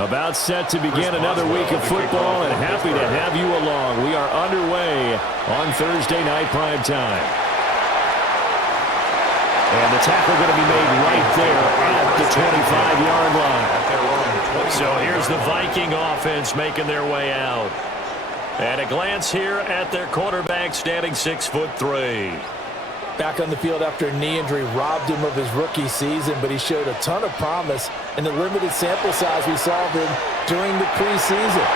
About set to begin another week of football, and happy to have you along. We are underway on Thursday night prime time. And the tackle going to be made right there at the 25-yard line. So here's the Viking offense making their way out. And a glance here at their quarterback, standing 6'3". Back on the field after a knee injury robbed him of his rookie season, but he showed a ton of promise in the limited sample size we saw of him during the preseason.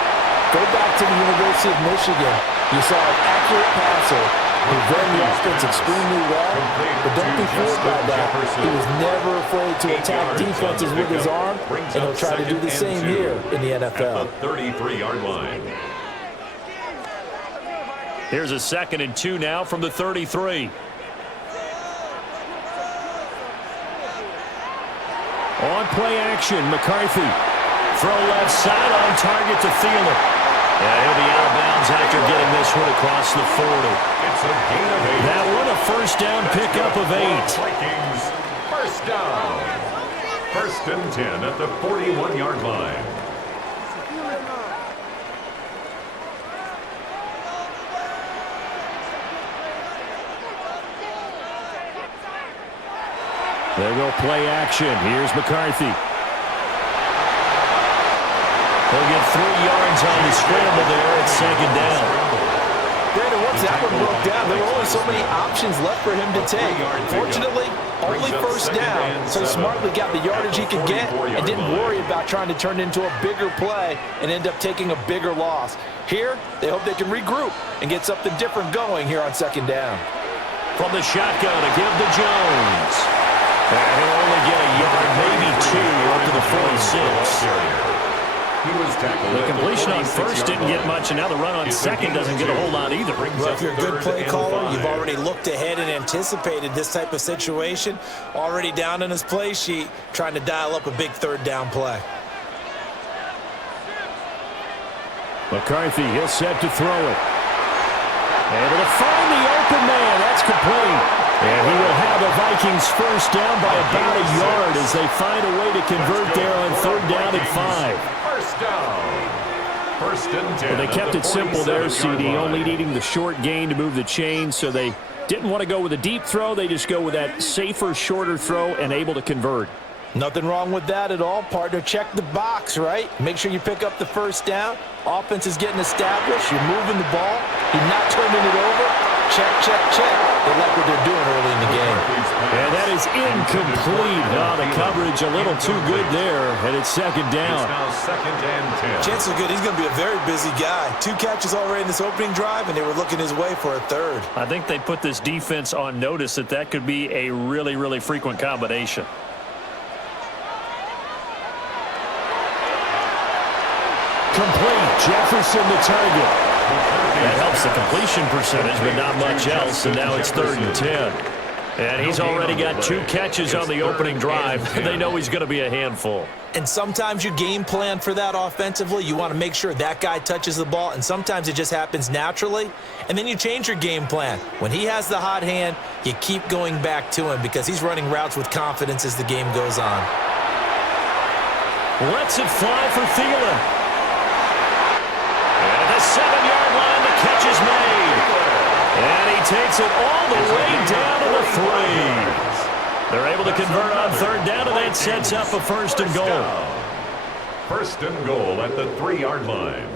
Go back to the University of Michigan. You saw an accurate passer who ran the offense extremely well, but don't be fooled by that. He was never afraid to attack defenses with his arm, and he'll try to do the same here in the NFL. 33-yard line. Here's a 2nd and 2 now from the 33. On play action, McCarthy. Throw left side on target to Thielen. And he'll be out of bounds after getting this one across the 40. It's a gain of 8. That one a first down pickup of 8. Vikings, first down. 1st and 10 at the 41-yard line. There go play action. Here's McCarthy. He'll get 3 yards on the scramble there at 2nd down. Brandon, once that one broke down, there were only so many options left for him to take. Fortunately, only first down, so he smartly got the yardage he could get and didn't worry about trying to turn it into a bigger play and end up taking a bigger loss. Here, they hope they can regroup and get something different going here on 2nd down. From the shotgun to give to Jones. And he'll only get a yard, maybe 2, up to the 46. The completion on first didn't get much, and now the run on second doesn't get a whole lot either. Well, if you're a good play caller, you've already looked ahead and anticipated this type of situation. Already down in his play sheet, trying to dial up a big 3rd down play. McCarthy, he'll set to throw it. Able to find the open man. That's complete. And he will have the Vikings first down by about a yard as they find a way to convert there on 3rd down and 5. First down. 1st and 10. Well, they kept it simple there, CD, only needing the short gain to move the chains, so they didn't want to go with a deep throw. They just go with that safer, shorter throw and able to convert. Nothing wrong with that at all, partner. Check the box, right? Make sure you pick up the first down. Offense is getting established. You're moving the ball. You're not turning it over. Check, check, check. They like what they're doing early in the game. And that is incomplete. Oh, the coverage a little too good there, and it's 2nd down. It's now 2nd and 10. Chances are good he's going to be a very busy guy. 2 catches already in this opening drive, and they were looking his way for a 3rd. I think they put this defense on notice that could be a really, really frequent combination. Complete. Jefferson the target. That helps the completion percentage, but not much else, and now it's 3rd and 10. And he's already got 2 catches on the opening drive. They know he's going to be a handful. And sometimes you game plan for that offensively. You want to make sure that guy touches the ball, and sometimes it just happens naturally. And then you change your game plan. When he has the hot hand, you keep going back to him because he's running routes with confidence as the game goes on. Lets it fly for Thielen. At the 7-yard line, the catch is made. And he takes it all the way down to the 3. They're able to convert on 3rd down, and that sets up a 1st and goal. 1st and goal at the 3-yard line.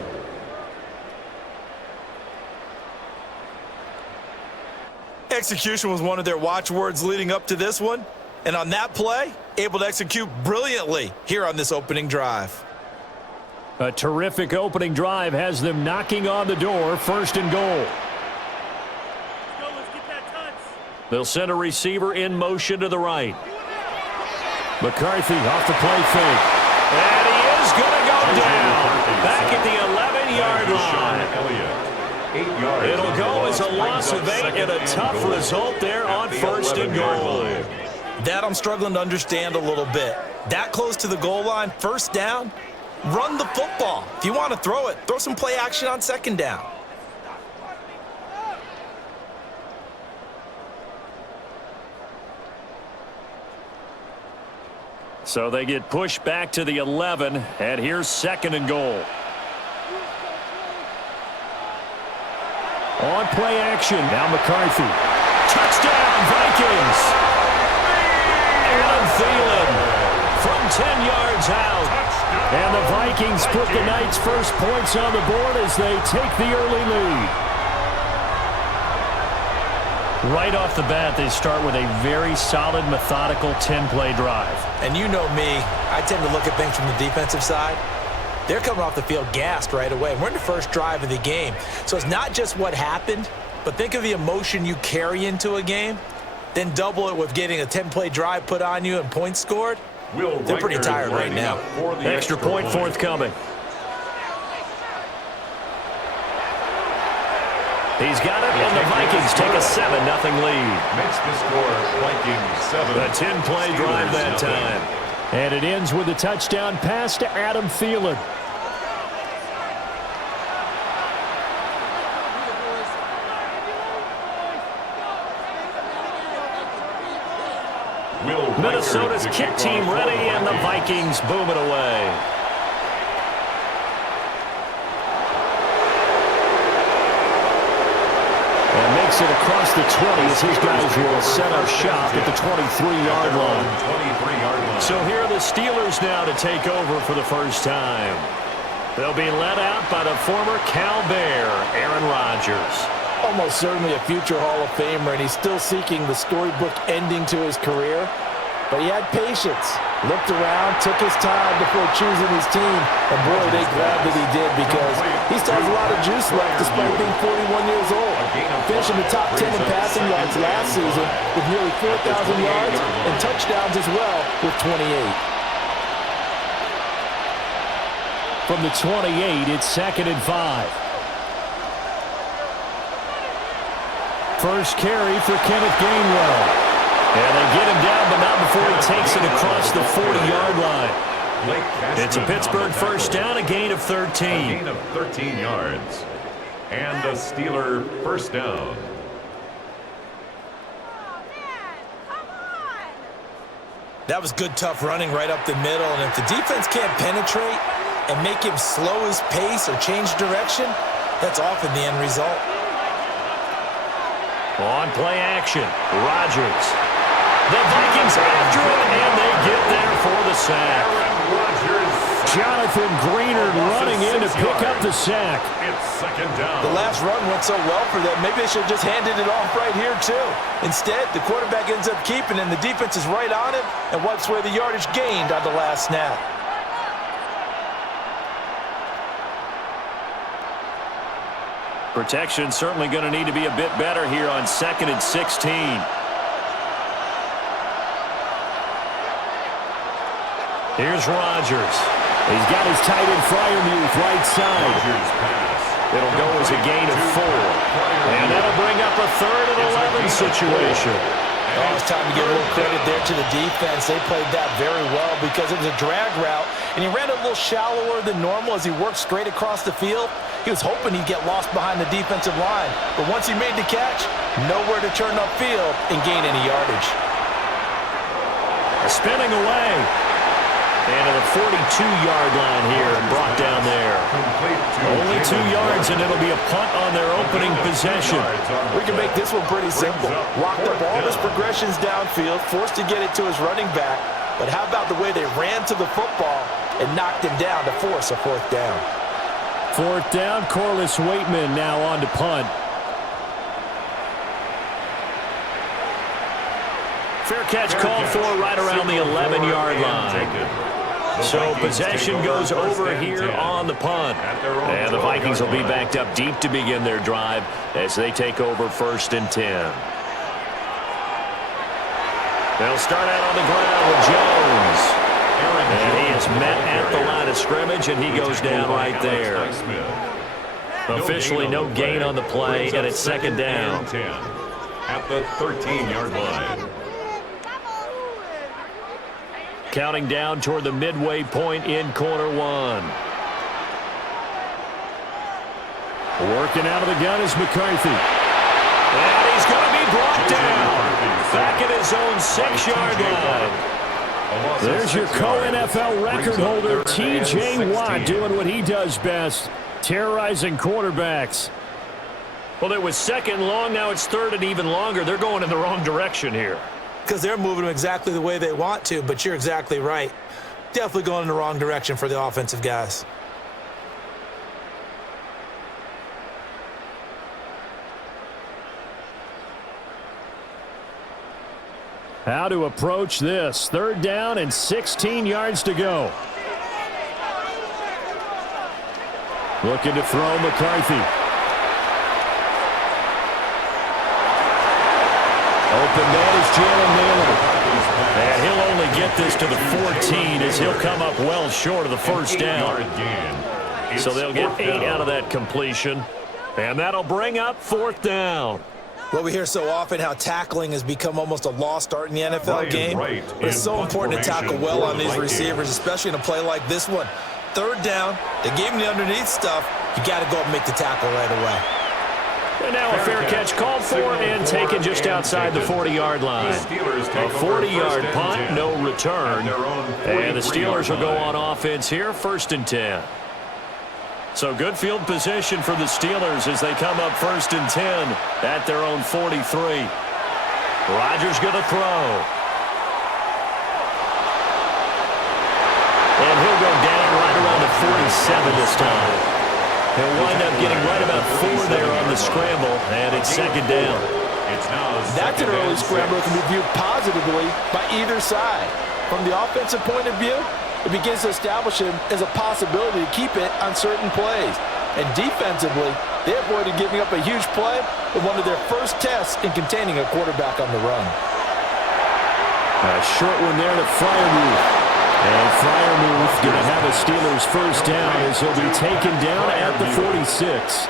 Execution was one of their watchwords leading up to this one. And on that play, able to execute brilliantly here on this opening drive. A terrific opening drive has them knocking on the door. 1st and goal. Let's get that touch. They'll send a receiver in motion to the right. McCarthy off the play fake. And he is going to go down. Back at the 11-yard line. It'll go as a loss of 8 and a tough result there on 1st and goal. That I'm struggling to understand a little bit. That close to the goal line, 1st down. Run the football. If you want to throw it, throw some play action on 2nd down. So they get pushed back to the 11, and here's 2nd and goal. On play action. Now McCarthy. Touchdown, Vikings. Adam Thielen from 10 yards out. And the Vikings put the Knights' first points on the board as they take the early lead. Right off the bat, they start with a very solid, methodical 10-play drive. And you know me, I tend to look at things from the defensive side. They're coming off the field gassed right away. We're in the first drive of the game. So it's not just what happened, but think of the emotion you carry into a game. Then double it with getting a 10-play drive put on you and points scored. They're pretty tired right now. Extra point forthcoming. He's got it, and the Vikings take a 7-0 lead. Makes the score Vikings 7. A 10-play drive that time. And it ends with a touchdown pass to Adam Thielen. Minnesota's kick team ready, and the Vikings boom it away. And makes it across the 20 as his guys will set up shop at the 23-yard line. So here are the Steelers now to take over for the first time. They'll be led out by the former Cal Bear, Aaron Rodgers. Almost certainly a future Hall of Famer, and he's still seeking the storybook ending to his career. But he had patience, looked around, took his time before choosing his team. And boy, they're glad that he did, because he still has a lot of juice left despite being 41 years old. Finishing the top 10 in passing yards last season with nearly 4,000 yards and touchdowns as well with 28. From the 28, it's 2nd and 5. First carry for Kenneth Gainwell. And they get him down, but not before he takes it across the 40-yard line. It's a Pittsburgh first down, a gain of 13. A gain of 13 yards. And a Steeler first down. That was good, tough running right up the middle. And if the defense can't penetrate and make him slow his pace or change direction, that's often the end result. On play action, Rodgers. The Vikings after him, and they get there for the sack. Jonathan Greenard running in to pick up the sack. It's 2nd down. The last run went so well for them, maybe they should have just handed it off right here, too. Instead, the quarterback ends up keeping it, and the defense is right on him and wipes away the yardage gained on the last snap. Protection certainly going to need to be a bit better here on 2nd and 16. Here's Rodgers. He's got his tight end Freiermuth right side. It'll go as a gain of 4. And that'll bring up a 3rd and 11 situation. Oh, it's time to give a little credit there to the defense. They played that very well because it was a drag route, and he ran a little shallower than normal as he worked straight across the field. He was hoping he'd get lost behind the defensive line, but once he made the catch, nowhere to turn upfield and gain any yardage. Spinning away. And to the 42-yard line here and brought down there. Only 2 yards, and it'll be a punt on their opening possession. We can make this one pretty simple. Locked up all his progressions downfield, forced to get it to his running back. But how about the way they ran to the football and knocked him down to force a 4th down? 4th down, Corliss Waitman now on to punt. Fair catch called for right around the 11-yard line. So possession goes over here on the punt. And the Vikings will be backed up deep to begin their drive as they take over 1st and 10. They'll start out on the ground with Jones. And he is met at the line of scrimmage, and he goes down right there. Officially no gain on the play, and it's 2nd down. At the 13-yard line. Counting down toward the midway point in quarter 1. Working out of the gun is McCarthy. And he's going to be brought down. Back at his own 6-yard line. There's your co-NFL record holder, T.J. Watt, doing what he does best, terrorizing quarterbacks. Well, it was second long. Now it's third and even longer. They're going in the wrong direction here. Because they're moving them exactly the way they want to, but you're exactly right. Definitely going in the wrong direction for the offensive guys. How to approach this. Third down and 16 yards to go. Looking to throw McCarthy. Open man is Jalen Naylor. And he'll only get this to the 14 as he'll come up well short of the first down. So they'll get 8 out of that completion. And that'll bring up fourth down. Well, we hear so often how tackling has become almost a lost art in the NFL game. But it's so important to tackle well on these receivers, especially in a play like this one. Third down, they gave him the underneath stuff. You got to go and make the tackle right away. And now a fair catch called for and taken just outside the 40-yard line. A 40-yard punt, no return. And the Steelers will go on offense here, first and 10. So good field position for the Steelers as they come up first and 10 at their own 43. Rodgers going to throw. And he'll go down right around the 47 this time. He'll wind up getting right about 4 there on the scramble, and it's second down. That's an early scramble that can be viewed positively by either side. From the offensive point of view, it begins to establish him as a possibility to keep it on certain plays. And defensively, they avoided giving up a huge play in one of their first tests in containing a quarterback on the run. A short one there to Freiermuth. And Freiermuth going to have a Steelers first down as he'll be taken down at the 46.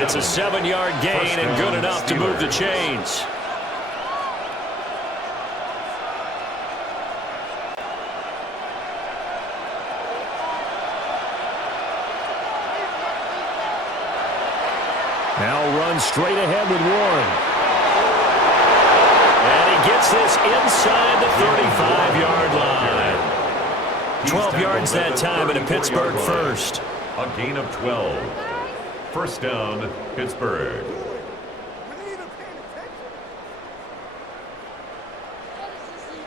It's a 7-yard gain and good enough to move the chains. Now run straight ahead with Warren. And he gets this inside the 35-yard line. 12 yards that time and a Pittsburgh first. A gain of 12. First down, Pittsburgh.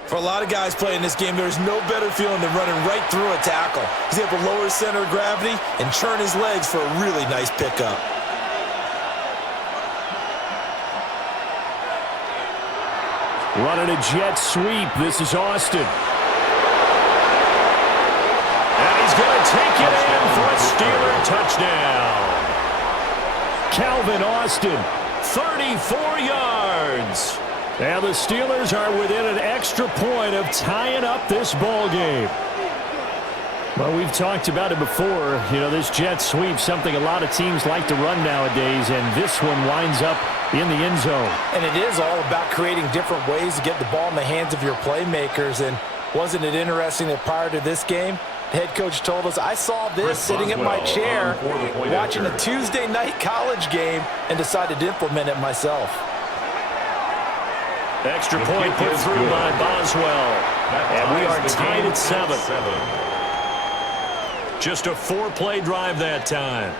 For a lot of guys playing this game, there's no better feeling than running right through a tackle. He's able to lower his center of gravity and churn his legs for a really nice pickup. Running a jet sweep. This is Austin. And he's going to take it in for a Steeler touchdown. Calvin Austin. 34 yards. And the Steelers are within an extra point of tying up this ball game. Well, we've talked about it before. You know, this jet sweep, something a lot of teams like to run nowadays, and this one winds up in the end zone. And it is all about creating different ways to get the ball in the hands of your playmakers. And wasn't it interesting that prior to this game, the head coach told us, I saw this sitting in my chair watching a Tuesday night college game and decided to implement it myself. Extra point put through by Boswell. And we are tied at 7. Just a 4-play drive that time.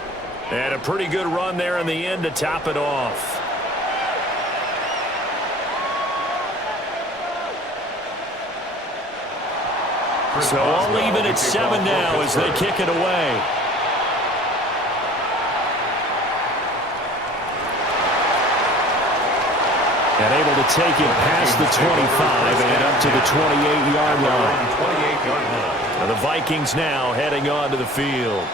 And a pretty good run there in the end to top it off. So all even at 7 now as they kick it away. And able to take it past the 25 and up to the 28-yard line. And the Vikings now heading onto the field.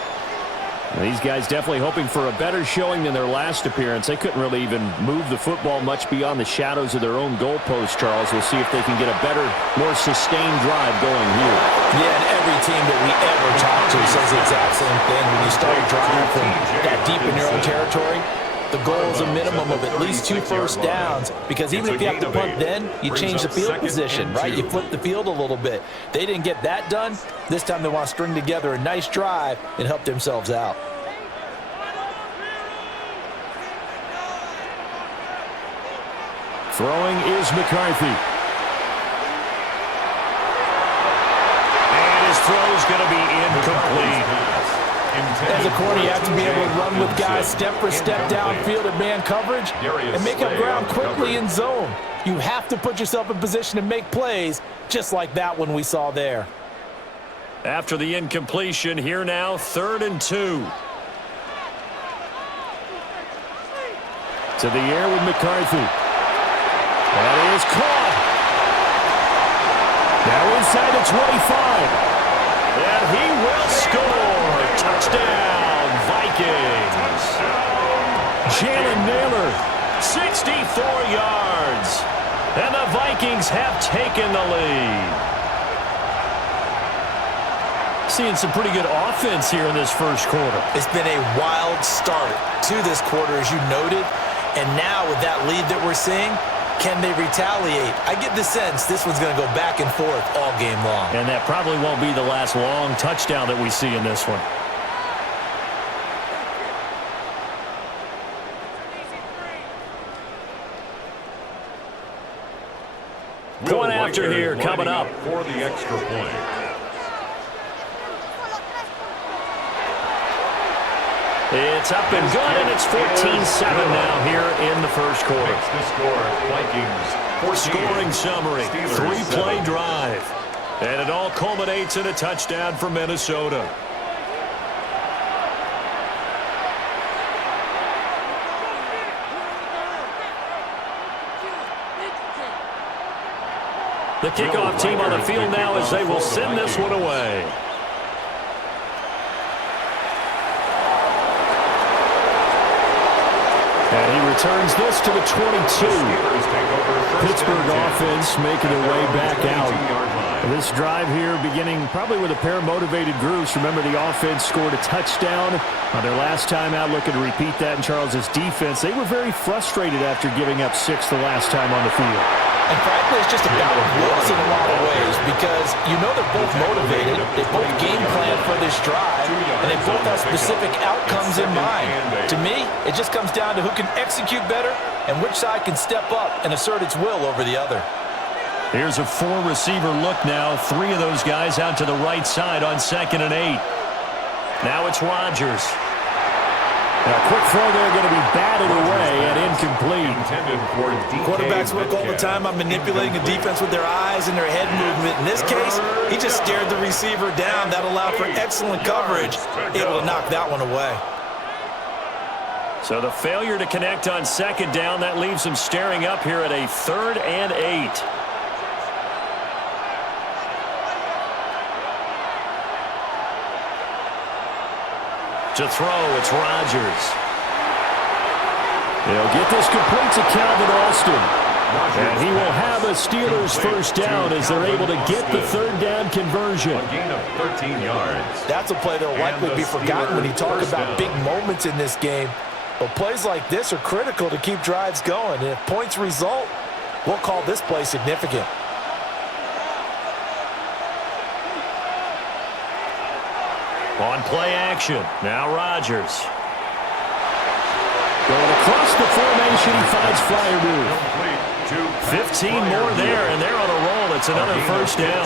These guys definitely hoping for a better showing than their last appearance. They couldn't really even move the football much beyond the shadows of their own goalpost, Charles. We'll see if they can get a better, more sustained drive going here. Yeah, and every team that we ever talk to says the exact same thing. When you start a drive from that deep in your own territory, the goal is a minimum of at least 2 first downs, because even if you have to punt then, you change the field position, right? You flip the field a little bit. They didn't get that done. This time they want to string together a nice drive and help themselves out. Throwing is McCarthy. throw's going to be incomplete. As a corner, you have to be able to run with guys step for step downfield at man coverage and make up ground quickly in zone. You have to put yourself in position to make plays, just like that one we saw there. After the incompletion, here now, 3rd and 2. To the air with McCarthy. That is caught. Now inside the 25. And he will score. Touchdown, Vikings. Jalen Naylor. 64 yards. And the Vikings have taken the lead. Seeing some pretty good offense here in this first quarter. It's been a wild start to this quarter, as you noted. And now with that lead that we're seeing, can they retaliate? I get the sense this one's going to go back and forth all game long. And that probably won't be the last long touchdown that we see in this one. Point after here coming up. For the extra point. It's up and good, and it's 14-7 now here in the first quarter. Makes the score, Vikings 14. Scoring summary, Steelers 3-play 7. drive. And it all culminates in a touchdown for Minnesota. The kickoff team on the field now as they will send this one away. And he returns this to the 22. Pittsburgh offense making their way back out. This drive here beginning probably with a pair of motivated groups. Remember, the offense scored a touchdown on their last time out, looking to repeat that in Charles' defense. They were very frustrated after giving up 6 the last time on the field. And frankly, it's just a battle of wills in a lot of ways because you know they're both motivated, they both game plan for this drive, and they both have specific outcomes in mind. To me, it just comes down to who can execute better and which side can step up and assert its will over the other. Here's a 4-receiver look now. 3 of those guys out to the right side on 2nd and 8. Now it's Rodgers. A quick throw there going to be batted away and incomplete. Quarterbacks work all the time on manipulating a defense with their eyes and their head movement. In this case, he just stared the receiver down. That allowed for excellent coverage, able to knock that one away. So the failure to connect on 2nd down, that leaves him staring up here at a 3rd and 8. To throw, it's Rodgers. They'll get this complete to Calvin Austin. And he will have a Steelers first down as they're able to get the 3rd down conversion. A gain of 13 yards. That's a play that will likely be forgotten when you talk about big moments in this game. But plays like this are critical to keep drives going. And if points result, we'll call this play significant. On play action, now Rodgers. Going across the formation, he finds Freiermuth. 15 more there, and they're on a roll. It's another first down.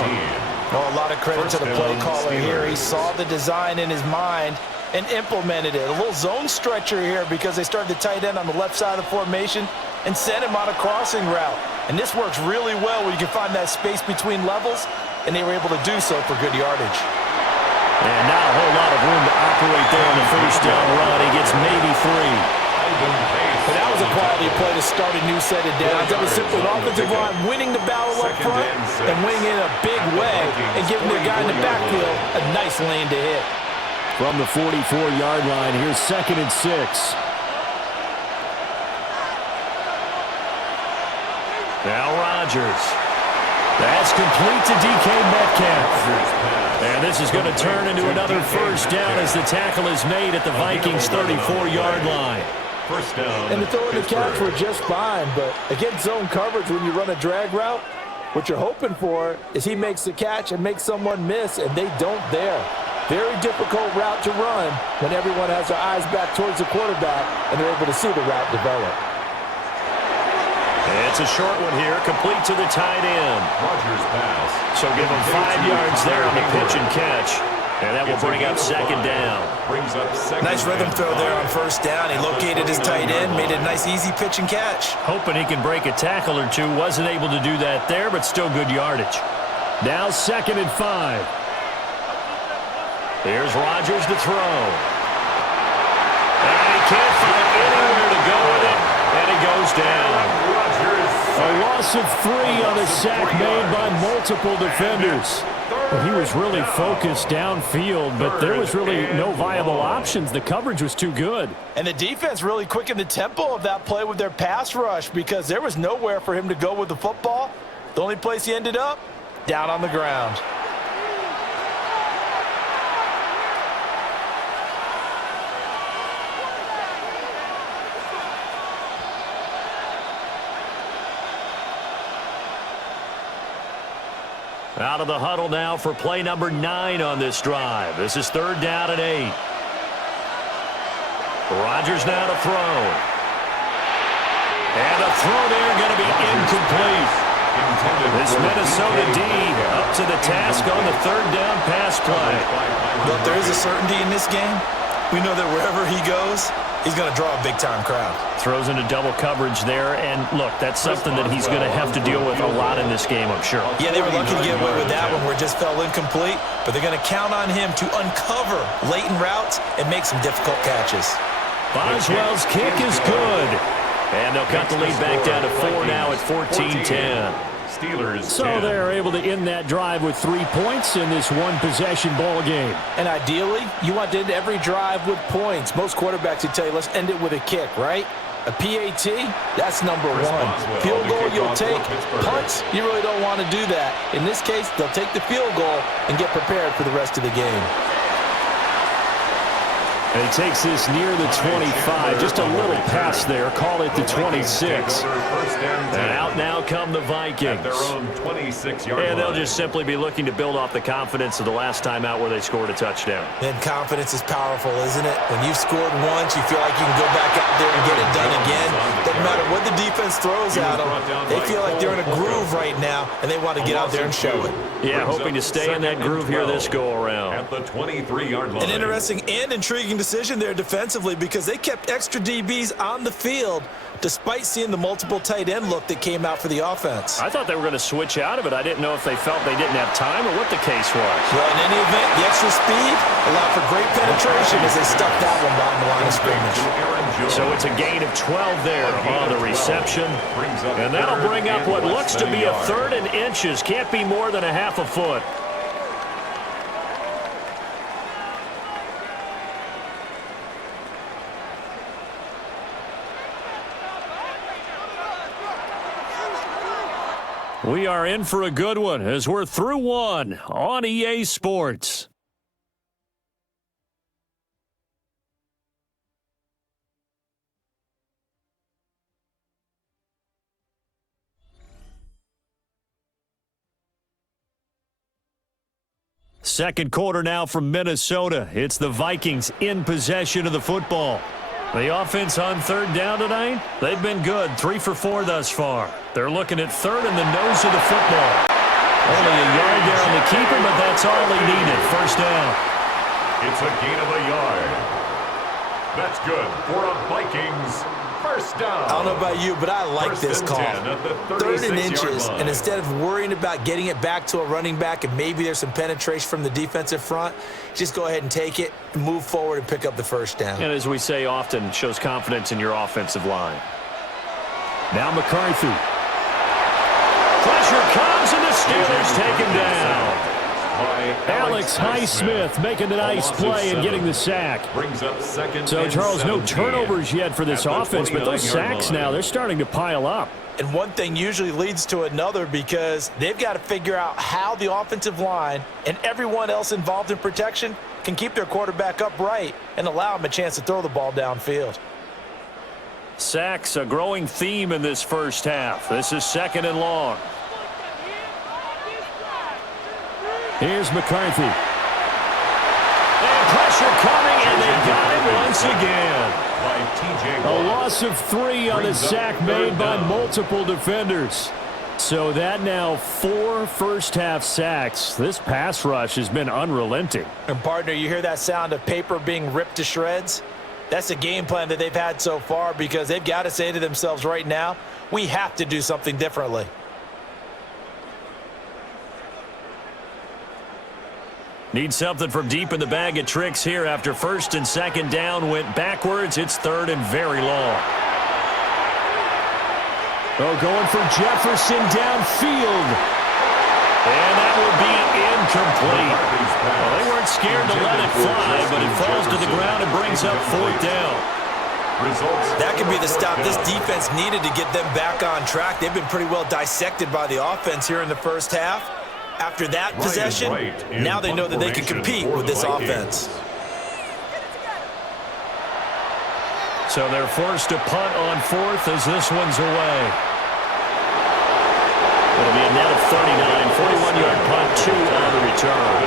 Oh, a lot of credit to the play caller here. He saw the design in his mind and implemented it. A little zone stretcher here because they started the tight end on the left side of the formation and sent him on a crossing route. And this works really well where you can find that space between levels, and they were able to do so for good yardage. And not a whole lot of room to operate there on the first down run. He gets maybe 3. But that was a quality play to start a new set of downs. That was simply an offensive line winning the battle up front and winning in a big way and giving their guy in the backfield a nice lane to hit. From the 44-yard line, here's 2nd and 6. Now Rodgers. That's complete to DK Metcalf. And this is going to turn into another first down as the tackle is made at the Vikings' 34-yard line. First down. And the throw and the catch were just fine, but against zone coverage when you run a drag route, what you're hoping for is he makes the catch and makes someone miss, and they don't there. Very difficult route to run when everyone has their eyes back towards the quarterback and they're able to see the route develop. It's a short one here, complete to the tight end. Rodgers pass. So give him 5 yards there on the pitch and catch. And that will bring up second down. Brings up second Nice rhythm down. throw there on first down. He located his tight end, made it a nice easy pitch and catch. Hoping he can break a tackle or two. Wasn't able to do that there, but still good yardage. Now 2nd and 5. Here's Rodgers to throw. And he can't find anywhere to go with it. And he goes down. A loss of 3 on a sack made by multiple defenders. Well, he was really focused downfield, but there was really no viable options. The coverage was too good. And the defense really quickened the tempo of that play with their pass rush because there was nowhere for him to go with the football. The only place he ended up, down on the ground. Out of the huddle now for play number 9 on this drive. This is 3rd down and 8. Rodgers now to throw. And the throw there going to be incomplete. This Minnesota D up to the task on the 3rd down pass play. Look, there is a certainty in this game. We know that wherever he goes, he's going to draw a big-time crowd. Throws into double coverage there, and look, that's something that he's going to have to deal with a lot in this game, I'm sure. Yeah, they were lucky to get away with that one where it just fell incomplete, but they're going to count on him to uncover latent routes and make some difficult catches. Boswell's kick is good. And they'll cut the lead back down to 4 now at 14-10. Steelers. So they're able to end that drive with 3 points in this one-possession ball game. And ideally, you want to end every drive with points. Most quarterbacks would tell you, let's end it with a kick, right? A PAT, that's number 1. Field goal, you'll take. Punts, you really don't want to do that. In this case, they'll take the field goal and get prepared for the rest of the game. And he takes this near the 25. Just a little pass there. Call it the 26. And out now come the Vikings. Their own 26-yard And they'll line. just simply be looking to build off the confidence of the last time out where they scored a touchdown. And confidence is powerful, isn't it? When you've scored once, you feel like you can go back out there and get it done again. Doesn't matter what the defense throws at them. They feel like they're in a groove right now, and they want to get out there and show it. Yeah, hoping to stay in that groove here this go-around. At the 23-yard line. An interesting and intriguing decision there defensively because they kept extra DBs on the field despite seeing the multiple tight end look that came out for the offense. I thought they were going to switch out of it. I didn't know if they felt they didn't have time or what the case was. Well, in any event, the extra speed allowed for great penetration as they stuffed that one down the line of scrimmage. So it's a gain of 12 there on the reception. And that'll bring up what looks to be a 3rd and inches. Can't be more than a half a foot. We are in for a good one as we're through one on EA Sports. Second quarter now from Minnesota. It's the Vikings in possession of the football. The offense on 3rd down tonight, they've been good. 3 for 4 thus far. They're looking at 3rd in the nose of the football. Only a yard there on the keeper, but that's all he needed. 1st down. It's a gain of a yard. That's good for a Vikings 1st down. I don't know about you, but I like this call. 3rd and inches, and instead of worrying about getting it back to a running back and maybe there's some penetration from the defensive front, just go ahead and take it, move forward, and pick up the 1st down. And as we say often, shows confidence in your offensive line. Now McCarthy. Pressure comes, and the Steelers take him down. Alex Highsmith making a nice play and getting the sack. Brings up 2nd So, and Charles, no 17 turnovers yet for this at the offense, but those 29-yard sacks line. now, they're starting to pile up. And one thing usually leads to another because they've got to figure out how the offensive line and everyone else involved in protection can keep their quarterback upright and allow him a chance to throw the ball downfield. Sacks, a growing theme in this first half. This is 2nd and long. Here's McCarthy. And pressure coming, and they got him once again. A loss of 3 on the sack made by multiple defenders. So that now 4 first-half sacks. This pass rush has been unrelenting. And, partner, you hear that sound of paper being ripped to shreds? That's the game plan that they've had so far because they've got to say to themselves right now, we have to do something differently. Need something from deep in the bag of tricks here after first and second down went backwards. It's third and very long. Oh, going for Jefferson downfield. And that will be incomplete. Well, they weren't scared to let it fly, but it falls to the ground and brings up fourth down. That could be the stop this defense needed to get them back on track. They've been pretty well dissected by the offense here in the first half. After that possession, now they know that they can compete with this offense. So they're forced to punt on fourth as this one's away. It'll be a net of 39, 41-yard punt, 2 on the return.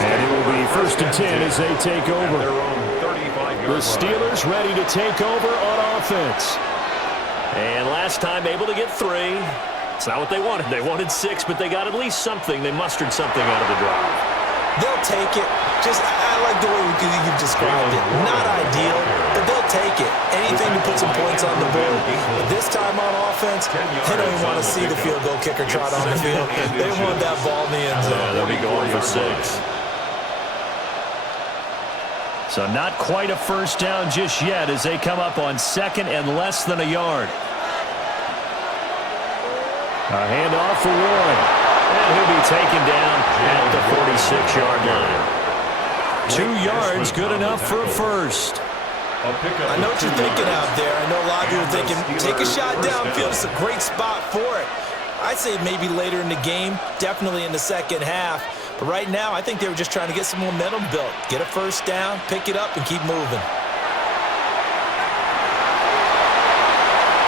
And it will be first and 10 as they take over. The Steelers ready to take over on offense. And last time able to get 3. It's not what they wanted. They wanted 6, but they got at least something. They mustered something out of the drive. They'll take it. I like the way you've described it. Not ideal, but they'll take it. Anything to put some points on the board. But this time on offense, they don't even want to see the field goal kicker trot on the field. They want that ball in the end zone. They'll be going for 6. So not quite a first down just yet as they come up on second and less than a yard. A handoff for Warren. And he'll be taken down at the 46-yard line. 2 yards, good enough for a first. I know what you're thinking out there. I know a lot of you are thinking, take a shot downfield. It's a great spot for it. I'd say maybe later in the game, definitely in the second half. But right now, I think they were just trying to get some momentum built. Get a first down, pick it up, and keep moving.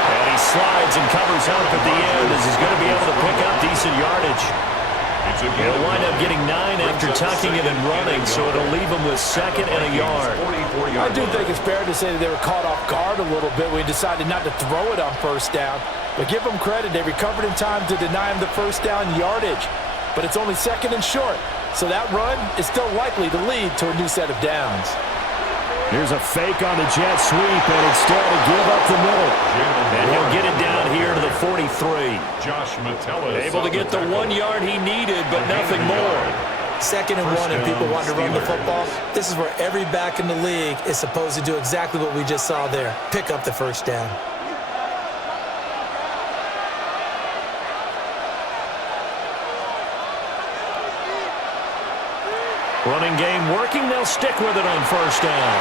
And he slides and covers up at the end as he's going to be able to pick up decent yardage. He'll wind up getting 9 after tucking it and running, so it'll leave him with second and a yard. I do think it's fair to say that they were caught off guard a little bit when he decided not to throw it on first down. But give them credit. They recovered in time to deny him the first down yardage. But it's only second and short, so that run is still likely to lead to a new set of downs. Here's a fake on the jet sweep, and instead to give up the middle. And he'll get it down here to the 43. Able to get the 1 yard he needed, but nothing more. Second and 1 and people want to run the football. This is where every back in the league is supposed to do exactly what we just saw there. Pick up the first down. Running game working. They'll stick with it on first down.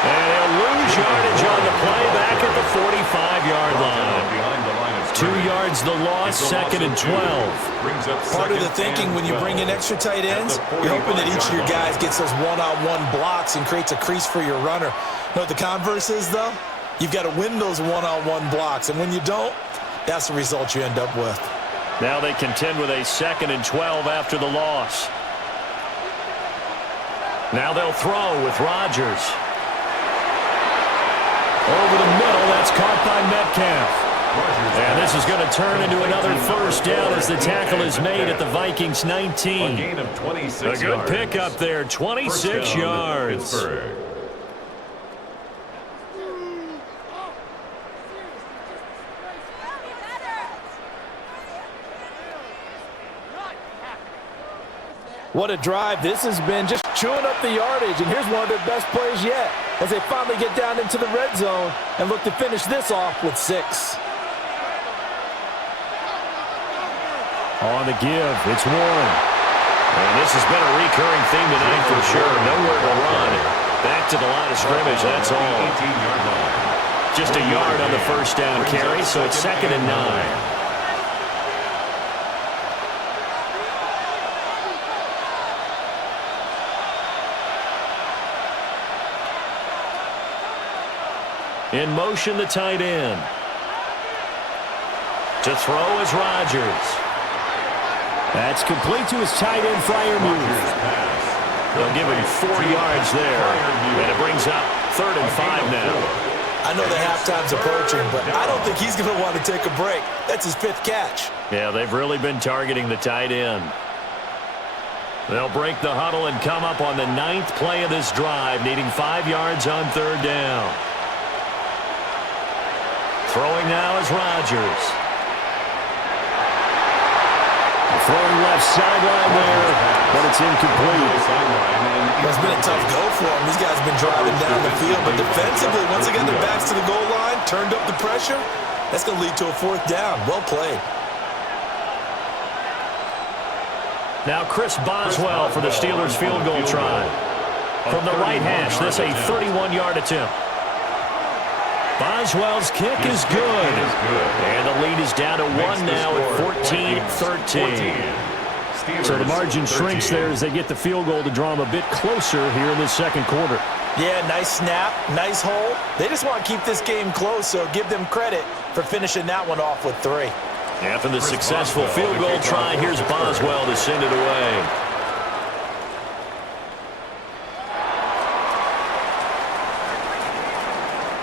And he'll lose yardage on the play back at the 45-yard line. 2 yards the loss, second and 12. Part of the thinking when you bring in extra tight ends, you're hoping that each of your guys gets those one-on-one blocks and creates a crease for your runner. You know what the converse is, though? You've got to win those one-on-one blocks, and when you don't, that's the result you end up with. Now they contend with a second and 12 after the loss. Now they'll throw with Rodgers. Over the middle, that's caught by Metcalf. And this is going to turn into another first down as the tackle is made at the Vikings 19. A good pickup there, 26 yards. What a drive this has been, just chewing up the yardage. And here's one of their best plays yet as they finally get down into the red zone and look to finish this off with 6. On the give, it's Warren. And this has been a recurring theme tonight for sure. Nowhere to run. Back to the line of scrimmage, that's all. Just a yard on the first down carry, so it's second and 9. In motion, the tight end. To throw is Rodgers. That's complete to his tight end, Freiermuth. They'll give him 4 yards there, and it brings up 3rd and 5 now. I know the halftime's approaching, but I don't think he's going to want to take a break. That's his 5th catch. Yeah, they've really been targeting the tight end. They'll break the huddle and come up on the 9th play of this drive, needing 5 yards on 3rd down. Throwing now is Rodgers. Throwing left sideline there, but it's incomplete. It's been a tough go for him. These guys have been driving down the field, but defensively, once they got their backs to the goal line, turned up the pressure, that's going to lead to a 4th down. Well played. Now Chris Boswell for the Steelers field goal try. From the right hash, this a 31-yard attempt. Boswell's kick is good. And the lead is down to 1 now at 14-13. So the margin shrinks there as they get the field goal to draw them a bit closer here in this 2nd quarter. Yeah, nice snap, nice hole. They just want to keep this game close, so give them credit for finishing that one off with 3. After the successful field goal try, here's Boswell to send it away.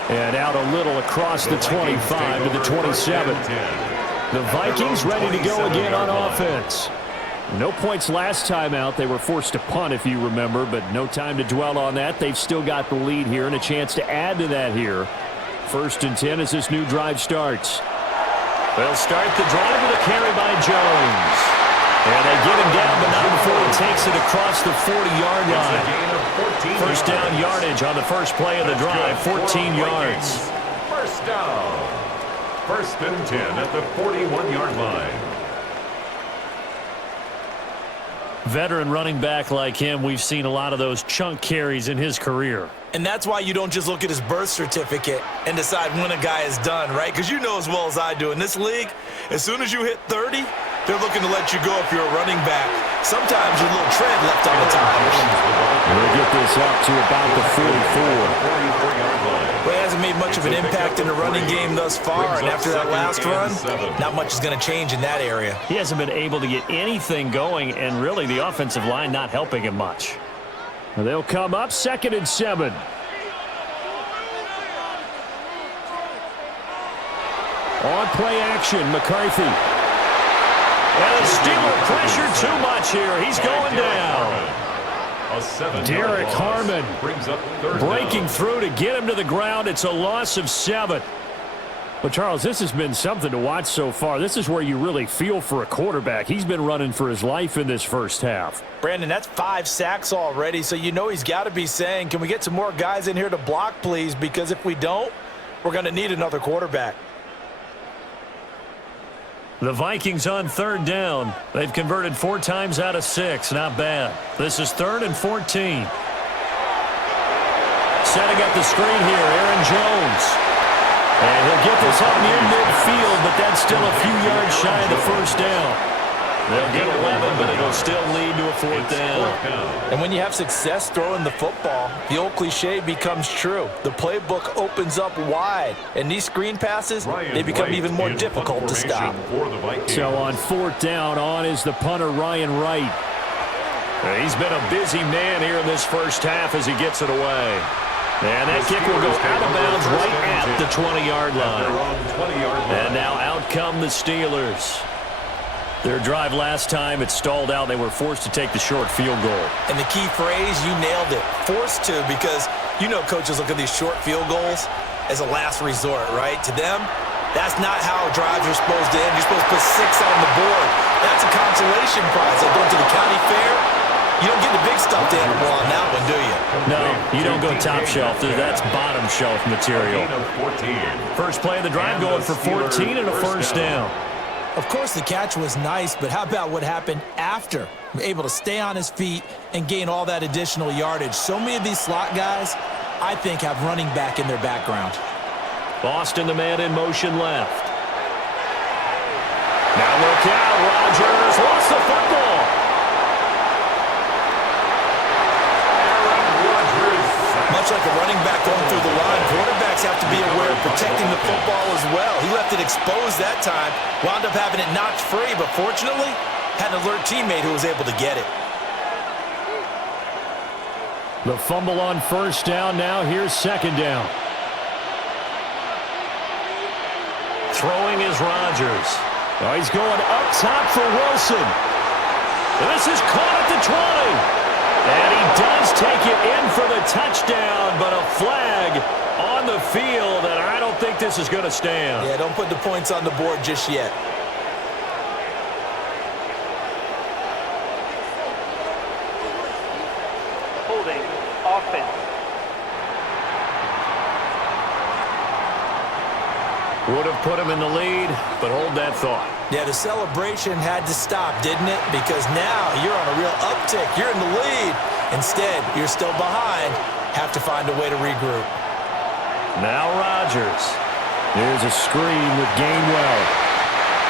And out a little across the 25 to the 27. The Vikings ready to go again on offense. No points last time out. They were forced to punt, if you remember, but no time to dwell on that. They've still got the lead here and a chance to add to that here. 1st and 10 as this new drive starts. They'll start the drive with a carry by Jones. And they get him down, but not before he takes it across the 40-yard line. 1st down yardage on the first play of the drive, 14 yards. 1st down. 1st and 10 at the 41-yard line. Veteran running back like him, we've seen a lot of those chunk carries in his career. And that's why you don't just look at his birth certificate and decide when a guy is done, right? Because you know as well as I do, in this league, as soon as you hit 30, they're looking to let you go if you're a running back. Sometimes your little tread left on the tires. We'll get this up to about the 44. Well, he hasn't made much of an impact in the running game thus far, and after that last run, not much is going to change in that area. He hasn't been able to get anything going, and really the offensive line not helping him much. They'll come up 2nd and 7. On play action, McCarthy. And the Steeler pressure too much here. He's going down. Derek Harmon breaking through to get him to the ground. It's a loss of 7. Well, Charles, this has been something to watch so far. This is where you really feel for a quarterback. He's been running for his life in this 1st half. Brandon, that's 5 sacks already, so you know he's got to be saying, can we get some more guys in here to block, please? Because if we don't, we're going to need another quarterback. The Vikings on 3rd down. They've converted 4 times out of 6. Not bad. This is 3rd and 14. Setting up the screen here, Aaron Jones. And he'll get this up near midfield, but that's still a few yards shy of the 1st down. They'll get 11, but it'll still lead to a 4th down. And when you have success throwing the football, the old cliche becomes true. The playbook opens up wide, and these screen passes, they become even more difficult to stop. So on 4th down, on is the punter, Ryan Wright. He's been a busy man here in this 1st half as he gets it away. And that kick will go out of bounds right at the 20-yard line. And now out come the Steelers. Their drive last time, it stalled out. They were forced to take the short field goal. And the key phrase, you nailed it, forced to, because you know coaches look at these short field goals as a last resort, right? To them, that's not how drives are supposed to end. You're supposed to put 6 on the board. That's a consolation prize. Like going to the county fair, you don't get the big stuffed animal on that one, do you? No, you don't go top shelf. That's bottom shelf material. First play of the drive going for 14 and a 1st down. Of course, the catch was nice, but how about what happened after? Able to stay on his feet and gain all that additional yardage. So many of these slot guys, I think, have running back in their background. Boston, the man in motion left. Now look out, Rodgers lost the football. Much like a running back going through the line, quarterbacks have to be aware of protecting the football as well. He left it exposed that time, wound up having it knocked free, but fortunately, had an alert teammate who was able to get it. The fumble on first down. Now here's second down. Throwing is Rodgers. Oh, he's going up top for Wilson. This is caught at the 20. And he does take it in for the touchdown, but a flag on the field, and I don't think this is going to stand. Yeah, don't put the points on the board just yet. Holding offense. Would have put him in the lead, but hold that thought. Yeah, the celebration had to stop, didn't it? Because now you're on a real uptick. You're in the lead. Instead, you're still behind. Have to find a way to regroup. Now Rodgers. There's a screen with Gainwell.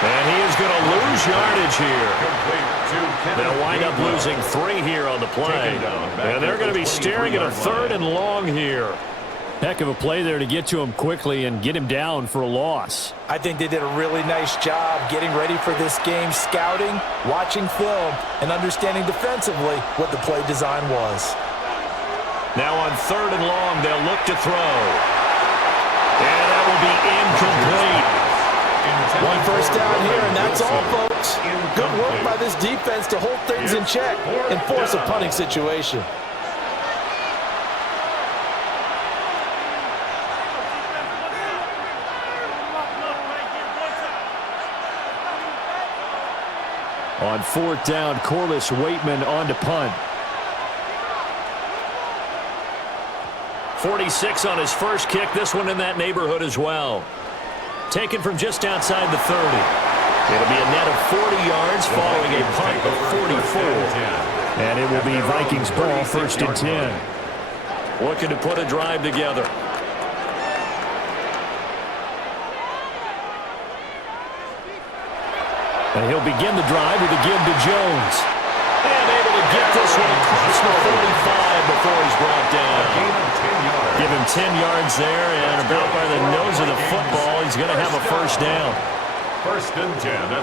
And he is going to lose yardage here. They'll wind up losing 3 here on the play. And they're going to be staring at a 3rd and long here. Heck of a play there to get to him quickly and get him down for a loss. I think they did a really nice job getting ready for this game, scouting, watching film, and understanding defensively what the play design was. Now on 3rd and long, they'll look to throw. And that will be incomplete. 1 first down here, and that's all, folks. Good work by this defense to hold things in check and force a punting situation. On 4th down, Corliss Waitman on to punt. 46 on his first kick. This one in that neighborhood as well. Taken from just outside the 30. It'll be a net of 40 yards following a punt of 44. And it will be Vikings ball, 1st and 10. Looking to put a drive together. And he'll begin the drive with a give to Jones. And able to get this one across the 45 before he's brought down. Give him 10 yards there, and about by the nose of the football, he's going to have a first down. 1st and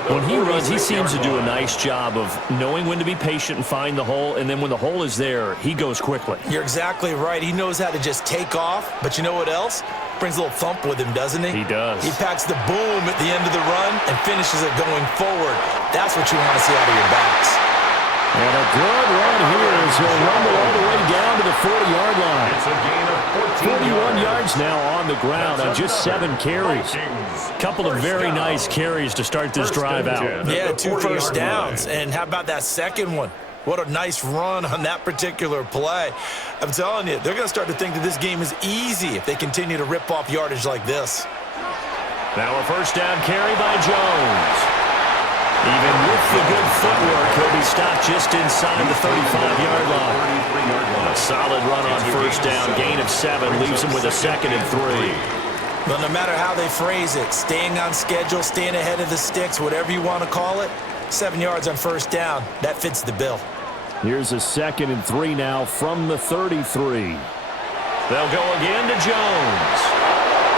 10. When he runs, he seems to do a nice job of knowing when to be patient and find the hole, and then when the hole is there, he goes quickly. You're exactly right. He knows how to just take off, but you know what else? Brings a little thump with him, doesn't he? He does. He packs the boom at the end of the run and finishes it going forward. That's what you want to see out of your backs. And a good run here as he'll rumble all the way down to the 40-yard line. It's a gain of 41 yards now on the ground on just 7 carries. Couple of very nice carries to start this drive out. Yeah, 2 first downs. And how about that second one? What a nice run on that particular play. I'm telling you, they're going to start to think that this game is easy if they continue to rip off yardage like this. Now a first down carry by Jones. Even with the good footwork, he'll be stopped just inside the 35-yard line. A solid run on first down, gain of 7, leaves him with a 2nd and 3. Well, no matter how they phrase it, staying on schedule, staying ahead of the sticks, whatever you want to call it, 7 yards on first down, that fits the bill. Here's a 2nd and 3 now from the 33. They'll go again to Jones.